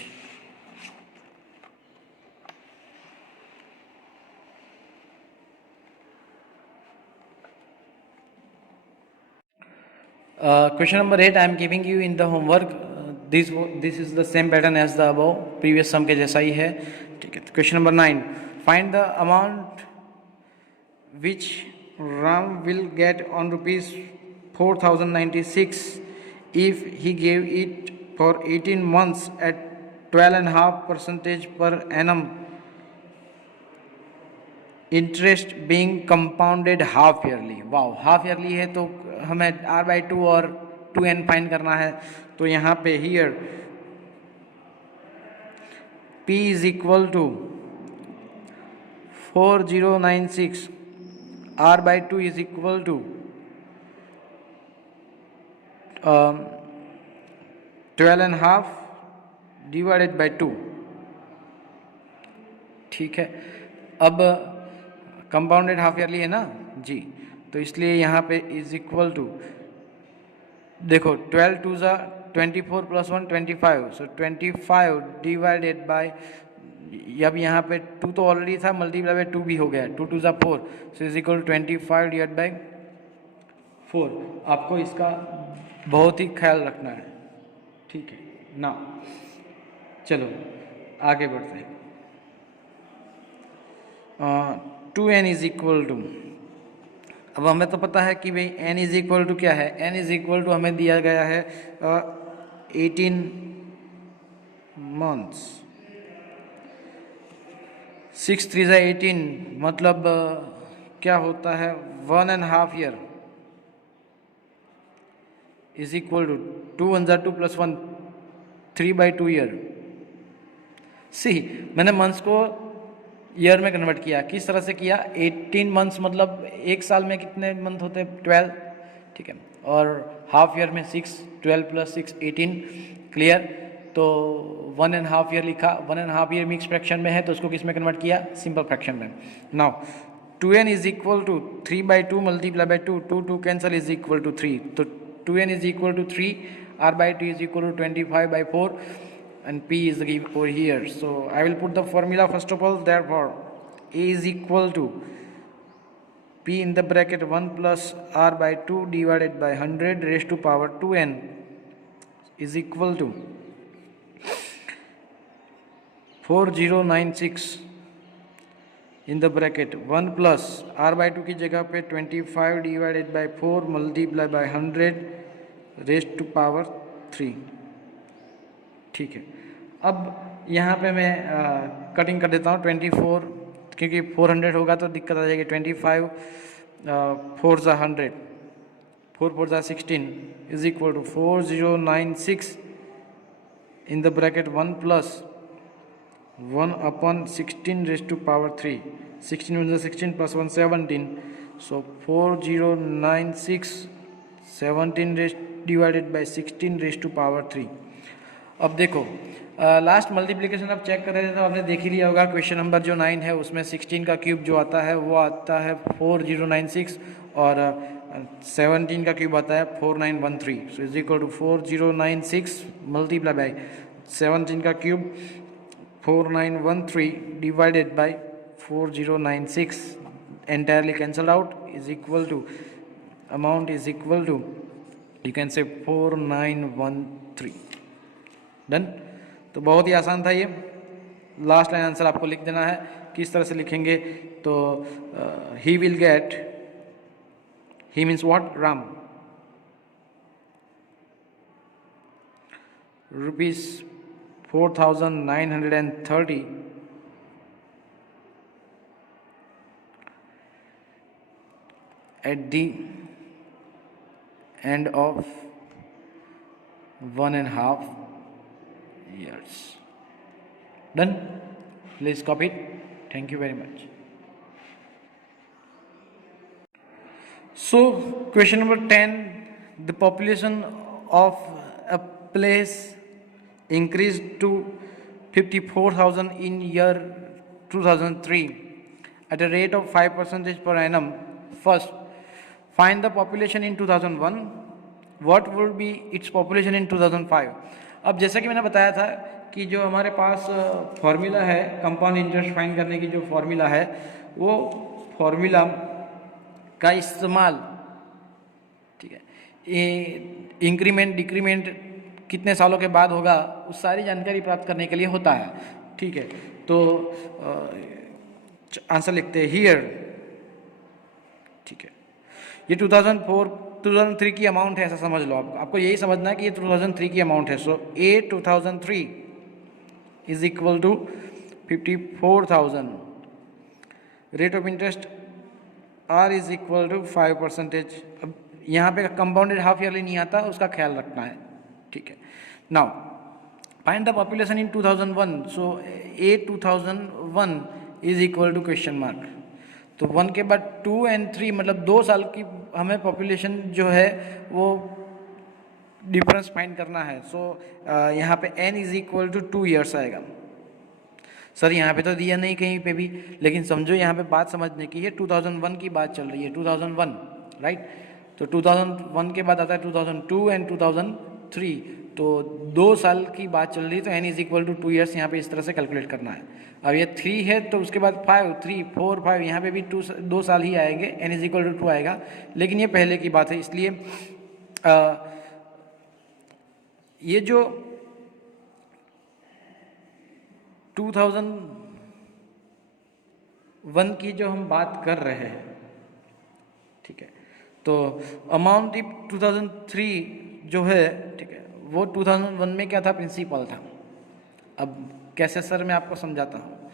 Question number 8 I am giving you in the homework. This is the same pattern as the above, previous sum के जैसा ही है, ठीक है. Question number 9, find the amount which Ram will get on rupees 4096 if he gave it for 18 months at 12.5% per annum, interest being compounded half yearly. Wow, half yearly है तो हमें R/2 और 2n find करना है. तो यहाँ पे here P is equal to 4096, R/2 is equal to 12.5 divided by 2, ठीक है. अब कंपाउंडेड हाफ ईयरली है ना जी, तो इसलिए यहाँ पे इज इक्वल टू देखो 12 2 ज़ा 24 प्लस 1 25, सो 25 डिवाइडेड बाय, अब यहाँ पे 2 तो ऑलरेडी था, मल्टीप्लाई बाय 2 भी हो गया, 2 2 ज़ा 4, so is equal to 25 divide by 4. आपको इसका बहुत ही ख्याल रखना है, ठीक है ना. चलो आगे बढ़ते हैं. 2n इज इक्वल टू, अब हमें तो पता है कि भाई n इज इक्वल टू क्या है, n इज इक्वल टू हमें दिया गया है 18 मंथ्स, 6 3 ज़ा 18, मतलब क्या होता है 1.5 ईयर इज इक्वल टू 2 1 ज़ा 2 प्लस 1 3/2 ईयर. सी मैंने मंथ्स को ईयर में कन्वर्ट किया, किस तरह से किया, 18 मंथ्स मतलब एक साल में कितने मंथ होते हैं 12, ठीक है, और हाफ ईयर में 6, 12 प्लस 6 18, क्लियर. तो 1.5 ईयर लिखा, 1.5 ईयर मिक्स फ्रैक्शन में है तो उसको किस में कन्वर्ट किया, सिंपल फ्रैक्शन में. Now 2n is equal to 3/2 multiply by 2, 2 2 cancel is equal to 3, तो 2n is equal to 3, R/2 is equal to 25/4 and P is given over here. So I will put the formula first of all. Therefore A is equal to P in the bracket 1 plus R/2 divided by 100 raised to power 2n is equal to 4096 in the bracket 1 plus R/2 की जगह पे 25 divided by 4 multiply by 100 raised to power 3, ठीक है. अब यहाँ पे मैं cutting कर देता हूँ 24, क्योंकि 400 होगा तो दिक्कत आ जाएगी. 25 4 ज़ा 100, 4 4 ज़ा 16 is equal to 4096 in the bracket 1 plus 1 upon 16 raised to power 3, 16 1 ज़ा 16 plus 1 17, so 4096 17 raised divided by 16 raised to power 3. अब देखो लास्ट मल्टीप्लिकेशन आप चेक कर रहे थे तो आपने देख ही लिया होगा, क्वेश्चन नंबर जो 9 है उसमें 16 का क्यूब जो आता है वो आता है 4096 और 17 का क्यूब आता है 4913, so is equal to 4096 multiply by 17 का cube 4913 divided by 4096 entirely cancelled out is equal to, amount is equal to, you can say 4913. Done. तो बहुत ही आसान था ये. लास्ट लाइन आंसर आपको लिख देना है. किस तरह से लिखेंगे तो he will get, he means what, Ram, ₹4,930 at the end of 1.5 years. Done? Please copy it. Thank you very much. So, question number 10, the population of a place increased to 54,000 in year 2003 at a rate of 5% per annum. First, find the population in 2001. What would be its population in 2005? अब जैसा कि मैंने बताया था कि जो हमारे पास formula है कंपाउंड इंटरेस्ट फाइंड करने की, जो फॉर्मूला है वो फॉर्मूला का इस्तेमाल, ठीक है, इंक्रीमेंट डिक्रीमेंट कितने सालों के बाद होगा उस सारी जानकारी प्राप्त करने के लिए होता है, ठीक है। तो आंसर लिखते हैं हियर, ठीक है। ये 2003 की अमाउंट है, ऐसा समझ लो। आपको यही समझना है कि ये 2003 की अमाउंट है। So A 2003 is equal to 54,000, rate of interest R is equal to 5%। अब यहाँ पे कंपाउंडेड हाफ ईयरली नहीं आता, उसका ख्याल रखना है, ठीक है। Now find the population in 2001। So A 2001 is equal to question mark. तो 1 के बाद 2 और 3 मतलब 2 साल की हमें पॉपुलेशन जो है वो डिफरेंस फाइंड करना है। सो यहाँ पे n is equal to 2 years आएगा। सर यहाँ पे तो दिया नहीं कहीं पे भी, लेकिन समझो यहाँ पे बात समझने की है। 2001 की बात चल रही है, 2001, राइट। तो 2001 के बाद आता है 2002 और 2003, तो 2 साल की बात चल रही है। तो n is equal to 2 years यहाँ पे इस तरह से कैलकुलेट करना है। अब ये 3 है तो उसके बाद 5, 3, 4, 5, यहाँ पे भी 2 साल ही आएंगे, n इज इक्वल टू 2 आएगा। लेकिन ये पहले की बात है, इसलिए ये जो 2001 की जो हम बात कर रहे हैं, ठीक है, तो अमाउंट 2003 जो है, ठीक है, वो 2001 में क्या था, प्रिंसिपल था। अब कैसे सर, मैं आपको समझाता हूँ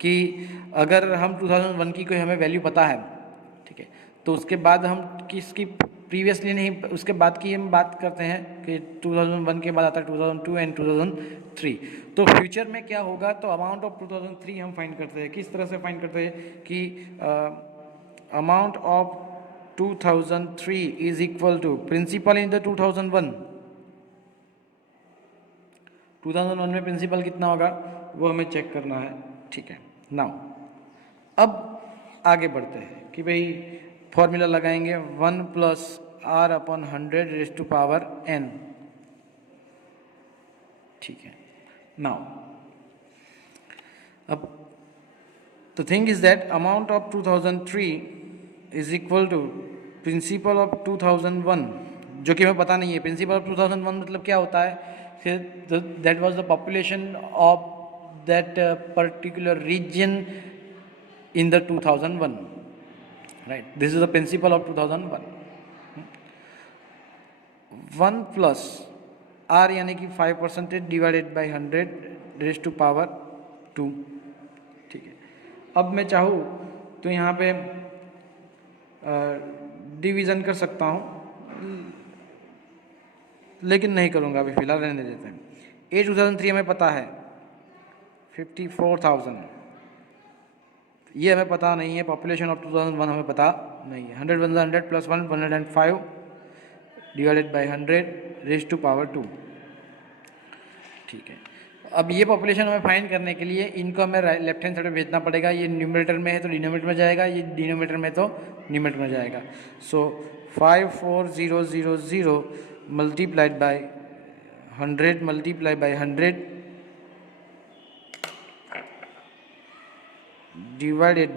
कि अगर हम 2001 की कोई हमें वैल्यू पता है, ठीक है, तो उसके बाद हम किसकी प्रीवियसली नहीं, उसके बाद की हम बात करते हैं कि 2001 के बाद आता है 2002 और 2003। तो फ्यूचर में क्या होगा, तो अमाउंट ऑफ 2003 हम फाइंड करते हैं। किस तरह से फाइंड करते हैं कि amount of 2003 is equal to principal in the 2001। 2001 में प्रिंसिपल कितना होगा वो हमें चेक करना है, ठीक है। नाउ अब आगे बढ़ते हैं कि भाई फॉर्मूला लगाएंगे 1 plus R upon 100 raise to power n, ठीक है। नाउ अब the thing is that amount of 2003 is equal to principal of 2001, जो कि हमें पता नहीं है। प्रिंसिपल ऑफ 2001 मतलब क्या होता है, that was the population of that particular region in the 2001, right? This is the principle of 2001. 1 plus r यानी कि 5% divided by 100 raise to power 2, ठीक है। अब मैं चाहूँ तो यहाँ पे डिवीज़न कर सकता हूँ, लेकिन नहीं करूँगा, अभी फिलहाल रहने देते हैं। ए 2003 हमें पता है 54,000, ये हमें पता नहीं है। पॉपुलेशन ऑफ 2001 हमें पता नहीं है। 100 × 100 plus 1 105 divided by 100 raise to power 2, ठीक है। अब ये पॉपुलेशन हमें फाइंड करने के लिए इनको हमें लेफ्ट हैंड साइड में भेजना पड़ेगा। ये न्यूमरेटर में है तो डिनोमिनेटर में जाएगा, ये डिनोमिनेटर में तो न्यूमरेटर में जाएगा। सो 54000 multiplied by 100 multiply by 100 divided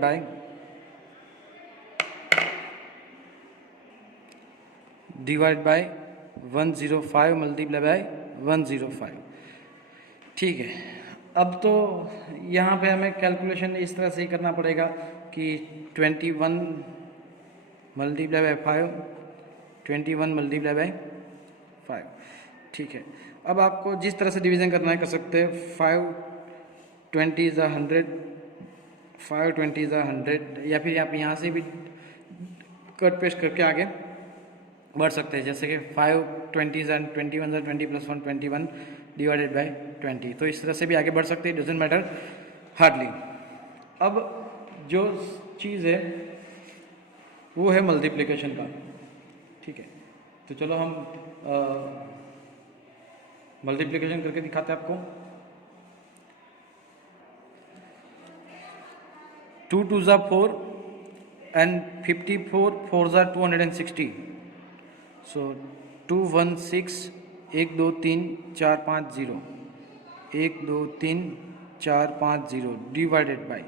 by 105 multiply by 105, ठीक है। अब तो यहाँ पे हमें कैलकुलेशन इस तरह से ही करना पड़ेगा कि 21 मल्टीप्लाई बाय 5, 21 मल्टीप्लाई बाय 5, ठीक है। अब आपको जिस तरह से डिवीज़न करना है कर सकते हैं। 520 इज़ 100, 520 इज़ 100, या फिर आप यहाँ से भी कट पेस्ट करके आगे बढ़ सकते हैं। जैसे कि 520 एंड 21 20 + 1 21 डिवाइडेड बाय 20। तो इस तरह से भी आगे बढ़ सकते हैं, डजेंट मैटर हार्डली। अब जो चीज़ है वो है मल्टीप्लिकेशन का, ठीक है। तो चलो हम मल्टीप्लिकेशन करके दिखाते हैं आपको। 2 2 ज़ा 4 एंड 54 4 ज़ा 260। सो 216 1 2 3 4 5 0 1 2 3 4 5 0 डिवाइडेड बाई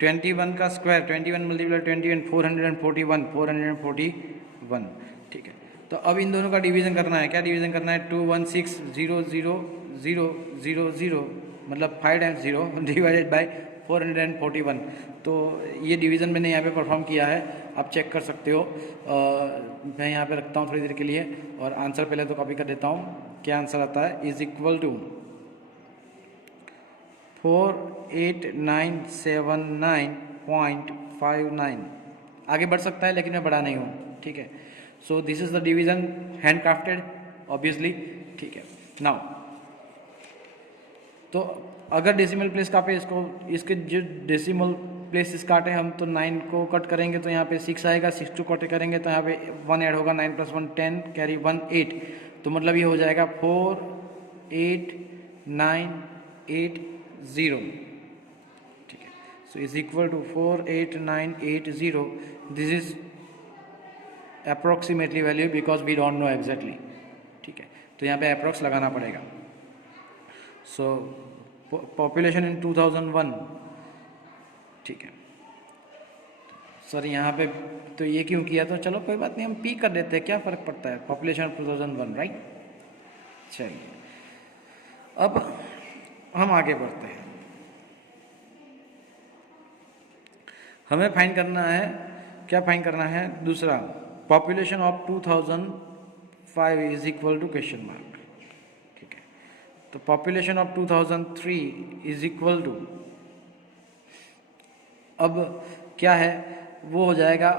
21 का स्क्वायर, 21 मल्टीप्लाई 21 441 441, ठीक है। तो अब इन दोनों का डिवीज़न करना है। क्या डिवीज़न करना है? 216 0 0 0 0 0 मतलब 5 टाइम्स 0 डिवाइडेड बाई 441। तो ये डिवीज़न मैंने यहाँ पे परफॉर्म किया है, आप चेक कर सकते हो। मैं यहाँ पे रखता हूँ थोड़ी देर के लिए और आंसर पहले तो कॉपी कर देता हूँ। क्या आंसर आता है? Is equal to 48979.59। आगे बढ़ सकता है लेकिन मैं बड़ा नहीं हूँ, ठीक है। सो this is the division hand crafted obviously, ठीक है। नाउ तो अगर डेसिमल प्लेस का पे इसको इसके जो डेसिमल प्लेसेस काटे हम, तो 9 को कट करेंगे तो यहाँ पे 6 आएगा, 6 टू कट करेंगे तो यहाँ पे 1 ऐड होगा, 9 + 1 10 कैरी 1 8। तो मतलब ये हो जाएगा 48980, ठीक है। So is equal to 48980। This is approximately value because we don't know exactly, ठीक है। तो यहाँ पे अप्रोक्स लगाना पड़ेगा। सो पॉपुलेशन इन 2001, ठीक है। सर यहाँ पे तो ये क्यों किया? तो चलो कोई बात नहीं, हम पी कर देते हैं, क्या फ़र्क पड़ता है। Population 2001, right. चलिए अब हम आगे बढ़ते हैं। हमें फाइंड करना है, क्या फाइंड करना है? दूसरा, population of 2005 is equal to question mark, ठीक है। तो population of 2003 is equal to, अब क्या है वो हो जाएगा,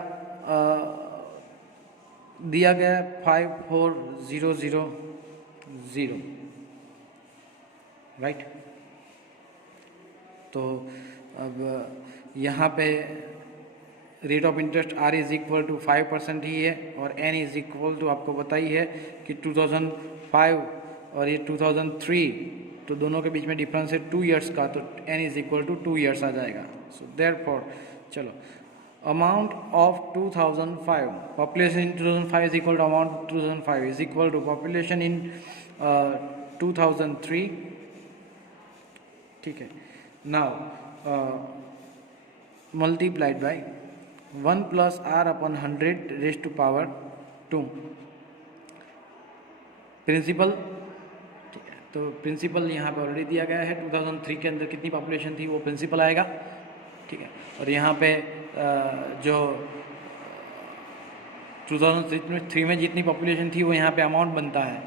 दिया गया 54000, राइट। तो अब यहाँ पे rate of interest R is equal to 5% ही है और एन इज इक्वल टू, आपको पता ही है कि 2005 और ये 2003, तो दोनों के बीच में डिफरेंस है 2 इयर्स का, तो n is equal to 2 years आ जाएगा। सो देयरफॉर चलो, amount of 2005, population in 2005 is equal to amount 2005 is equal to population in 2003, ठीक है। Now multiplied by 1 + r/100⁻², principal, ठीक है। तो प्रिंसिपल यहाँ पर ऑलरेडी दिया गया है, 2003 के अंदर कितनी पॉपुलेशन थी वो प्रिंसिपल आएगा, ठीक है। और यहाँ पे जो 2003 में जितनी पॉपुलेशन थी वो यहाँ पे अमाउंट बनता है,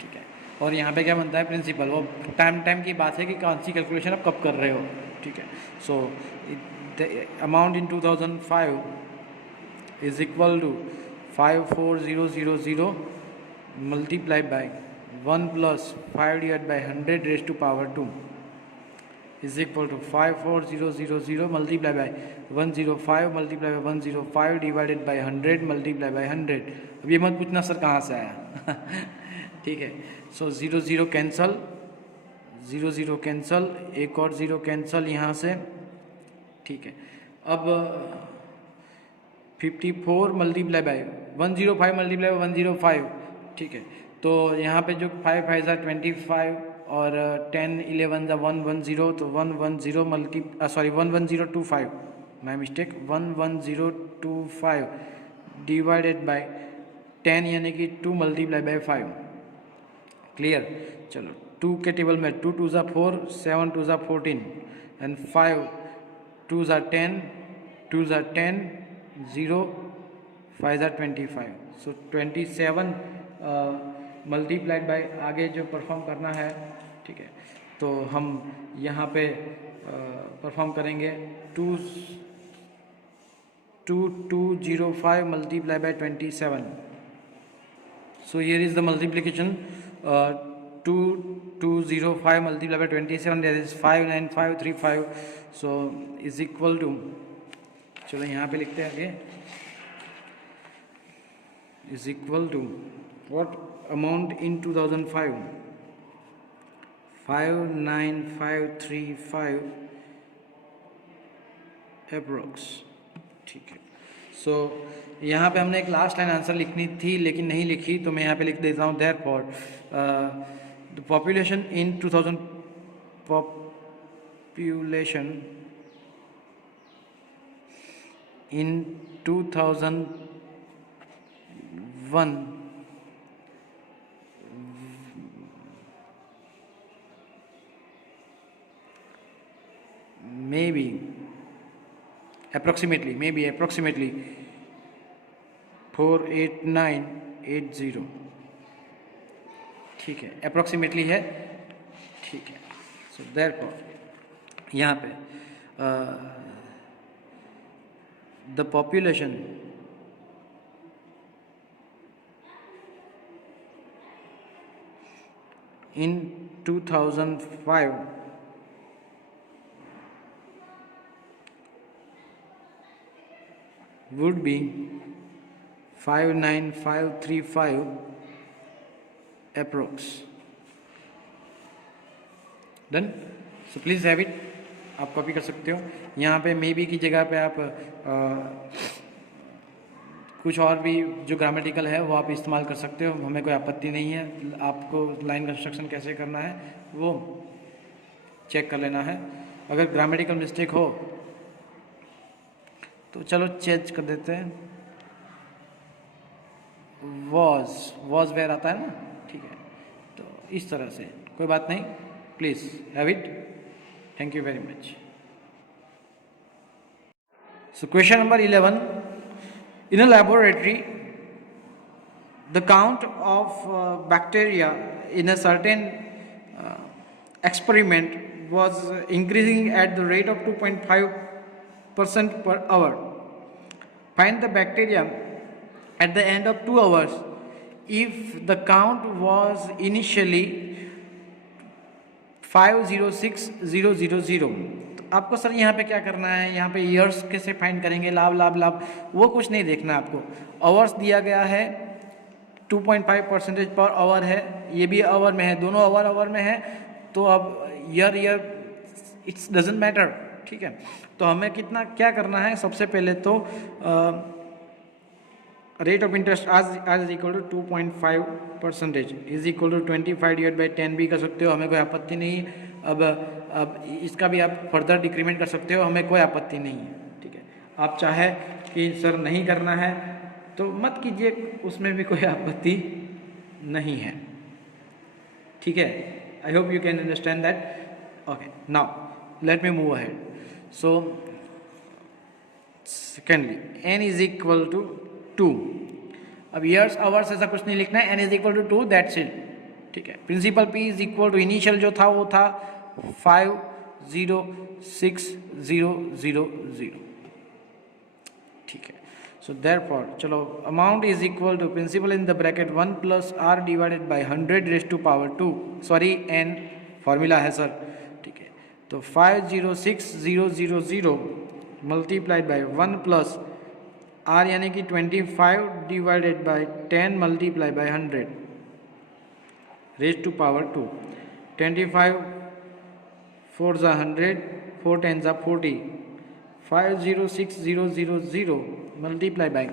ठीक है। और यहाँ पे क्या बनता है? प्रिंसिपल। वो टाइम की बात है कि कौन सी कैलकुलेशन आप कब कर रहे हो, ठीक है। So the amount in 2005 is equal to 54000 multiplied by 1 + 5/100⁻² is equal to 54000 multiplied by 105 multiplied by 105 divided by 100 multiplied by 100। अब ये मत पूछना सर कहाँ से आया ठीक है। सो 0 0 कैंसल, 0 0 कैंसल, एक और 0 कैंसल यहाँ से, ठीक है। अब 54 मल्टीप्लाई बाय 105 मल्टीप्लाई बाय 105, ठीक है। तो यहाँ पे जो 5 5 25 और 10 11 110, तो 110 11025, माई मिस्टेक, 11025 डिवाइडेड बाय 10 यानी कि 2 मल्टीप्लाई बाय 5। क्लियर? चलो 2 के टेबल में 2 2 ज़ा 4, 7 2 ज़ा 14 एंड 5 2 ज़ा 10, 2 ज़ा 10, 0 5 ज़ा 25। सो 27 मल्टीप्लाइड बाय आगे जो परफॉर्म करना है, ठीक है, तो हम यहाँ पे परफॉर्म करेंगे 2205 multiplied by 27. So here is the multiplication. 2205 multiplied by 27, that is 59535. So is equal to, चलो यहाँ पे लिखते हैं आगे, is equal to what amount in 2005? 59535 approx. ठीक है। सो यहाँ पे हमने एक लास्ट लाइन आंसर लिखनी थी लेकिन नहीं लिखी, तो मैं यहाँ पे लिख देता हूँ therefore the population in 2000 population in 2001 maybe approximately 48980, ठीक है, अप्रोक्सीमेटली है, ठीक है। सो देयरफॉर यहाँ पे the population in 2005 would be 59535 approx. Done. So please have it, आप कॉपी कर सकते हो। यहाँ पे मे बी की जगह पे आप कुछ और भी जो ग्रामेटिकल है वो आप इस्तेमाल कर सकते हो, हमें कोई आपत्ति नहीं है। आपको लाइन कंस्ट्रक्शन कैसे करना है वो चेक कर लेना है। अगर ग्रामेटिकल मिस्टेक हो तो चलो चेंज कर देते हैं, वॉज वेयर आता है ना, ठीक है, तो इस तरह से कोई बात नहीं, please have it. Thank you very much. So question number 11, in a laboratory the count of bacteria in a certain experiment was increasing at the rate of 2.5% per hour. Find the bacteria at the end of 2 hours if the count was initially 506000. तो आपको sir यहाँ पे क्या करना है, यहाँ पे years कैसे फाइंड करेंगे, लाभ वो कुछ नहीं देखना आपको। आवर्स दिया गया है 2.5% पर आवर है, ये भी आवर में है, दोनों आवर में है, तो अब ईयर इट्स डजेंट मैटर, ठीक है। तो हमें क्या करना है, सबसे पहले तो rate of interest R is equal to 2.5% is equal to 25 divide by 10 भी कर सकते हो, हमें कोई आपत्ति नहीं। अब इसका भी आप फर्दर डिक्रीमेंट कर सकते हो, हमें कोई आपत्ति नहीं है, ठीक है। आप चाहे कि सर नहीं करना है तो मत कीजिए, उसमें भी कोई आपत्ति नहीं है, ठीक है। I hope you can understand that. Okay, now let me move ahead. So secondly, n is equal to 2. अब years hours ऐसा कुछ नहीं लिखना है, n is equal to 2, that's it, ठीक है। प्रिंसिपल p is equal to initial जो था वो था 506000, ठीक है। So therefore चलो amount is equal to principal in the bracket 1 plus r divided by 100 raised to power 2, sorry n formula है सर, ठीक है। तो 506000 मल्टीप्लाइड बाय 1 प्लस r यानी कि 25 divided by 10 multiply by 100 raised to power 2। 25 4 जा 100, 4 10 जा 40, 50600 multiply by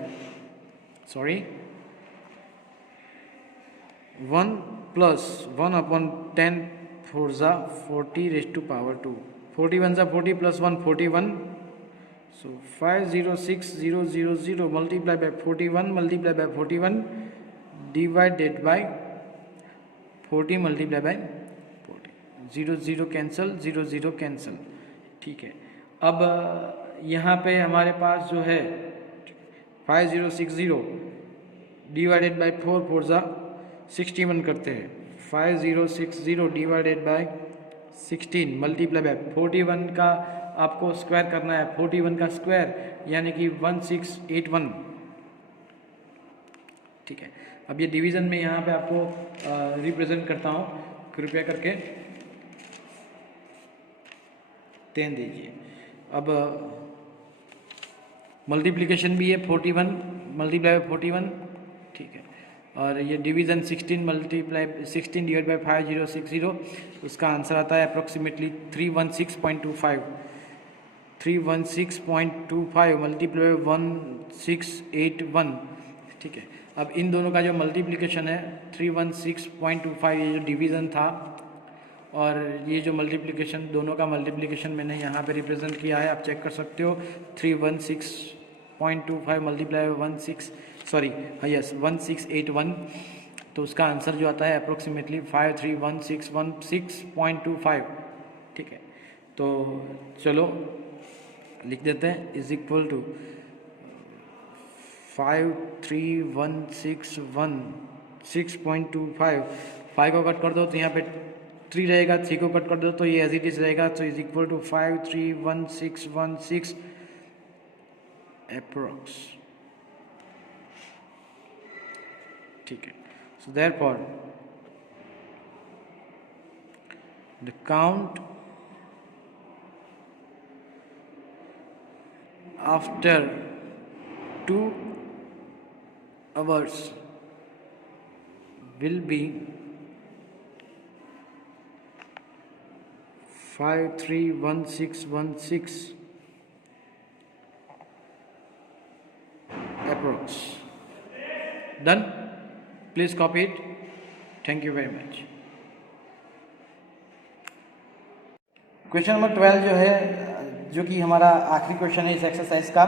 1 plus 1 upon 10 4 जा 40 raised to power 2, 41 जा 40 plus 1 41, so 50600 multiply by 41 multiply by 41 divided by 40 multiply by 40, 0 cancel 0 cancel, ठीक है। अब यहाँ पे हमारे पास जो है 5060 डिवाइडेड बाई 4 4 जा 61 करते हैं। 5060 डिवाइडेड बाय 16 मल्टीप्लाई बाय 41 का आपको स्क्वायर करना है। 41 का स्क्वायर यानी कि 1681। ठीक है, अब ये डिवीज़न में यहाँ पे आपको रिप्रेजेंट करता हूँ, कृपया करके 10 दीजिए। अब मल्टीप्लिकेशन भी है 41 मल्टीप्लाई बाय 41। ठीक है, और ये डिवीज़न 16 डिवाइड बाय 5060, उसका आंसर आता है अप्रोक्सीमेटली 316.25। 316.25 multiply by 1681। ठीक है, अब इन दोनों का जो मल्टीप्लिकेशन है 316.25, ये जो डिवीज़न था, और ये जो मल्टीप्लिकेशन, दोनों का मल्टीप्लिकेशन मैंने यहाँ पे रिप्रेजेंट किया है, आप चेक कर सकते हो। 316.25 मल्टीप्लाई बाय 1681, तो उसका आंसर जो आता है अप्रोक्सीमेटली 5311616.25। ठीक है, तो चलो लिख देते हैं, इज इक्वल टू 53116.25। 5 को कट कर दो तो यहाँ पे 3 रहेगा, 3 को कट कर दो तो ये एज इट इज रहेगा, तो इज इक्वल टू 5311616 अप्रोक्स। ठीक है, so therefore the count after 2 hours will be 5311616 approx. Done? Please copy it. Thank you very much. Question number 12 जो है, जो कि हमारा आखिरी क्वेश्चन है इस एक्सरसाइज का,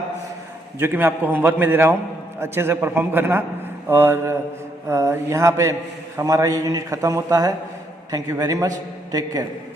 जो कि मैं आपको होमवर्क में दे रहा हूँ, अच्छे से परफॉर्म करना। और यहाँ पे हमारा ये यूनिट ख़त्म होता है। Thank you very much, take care.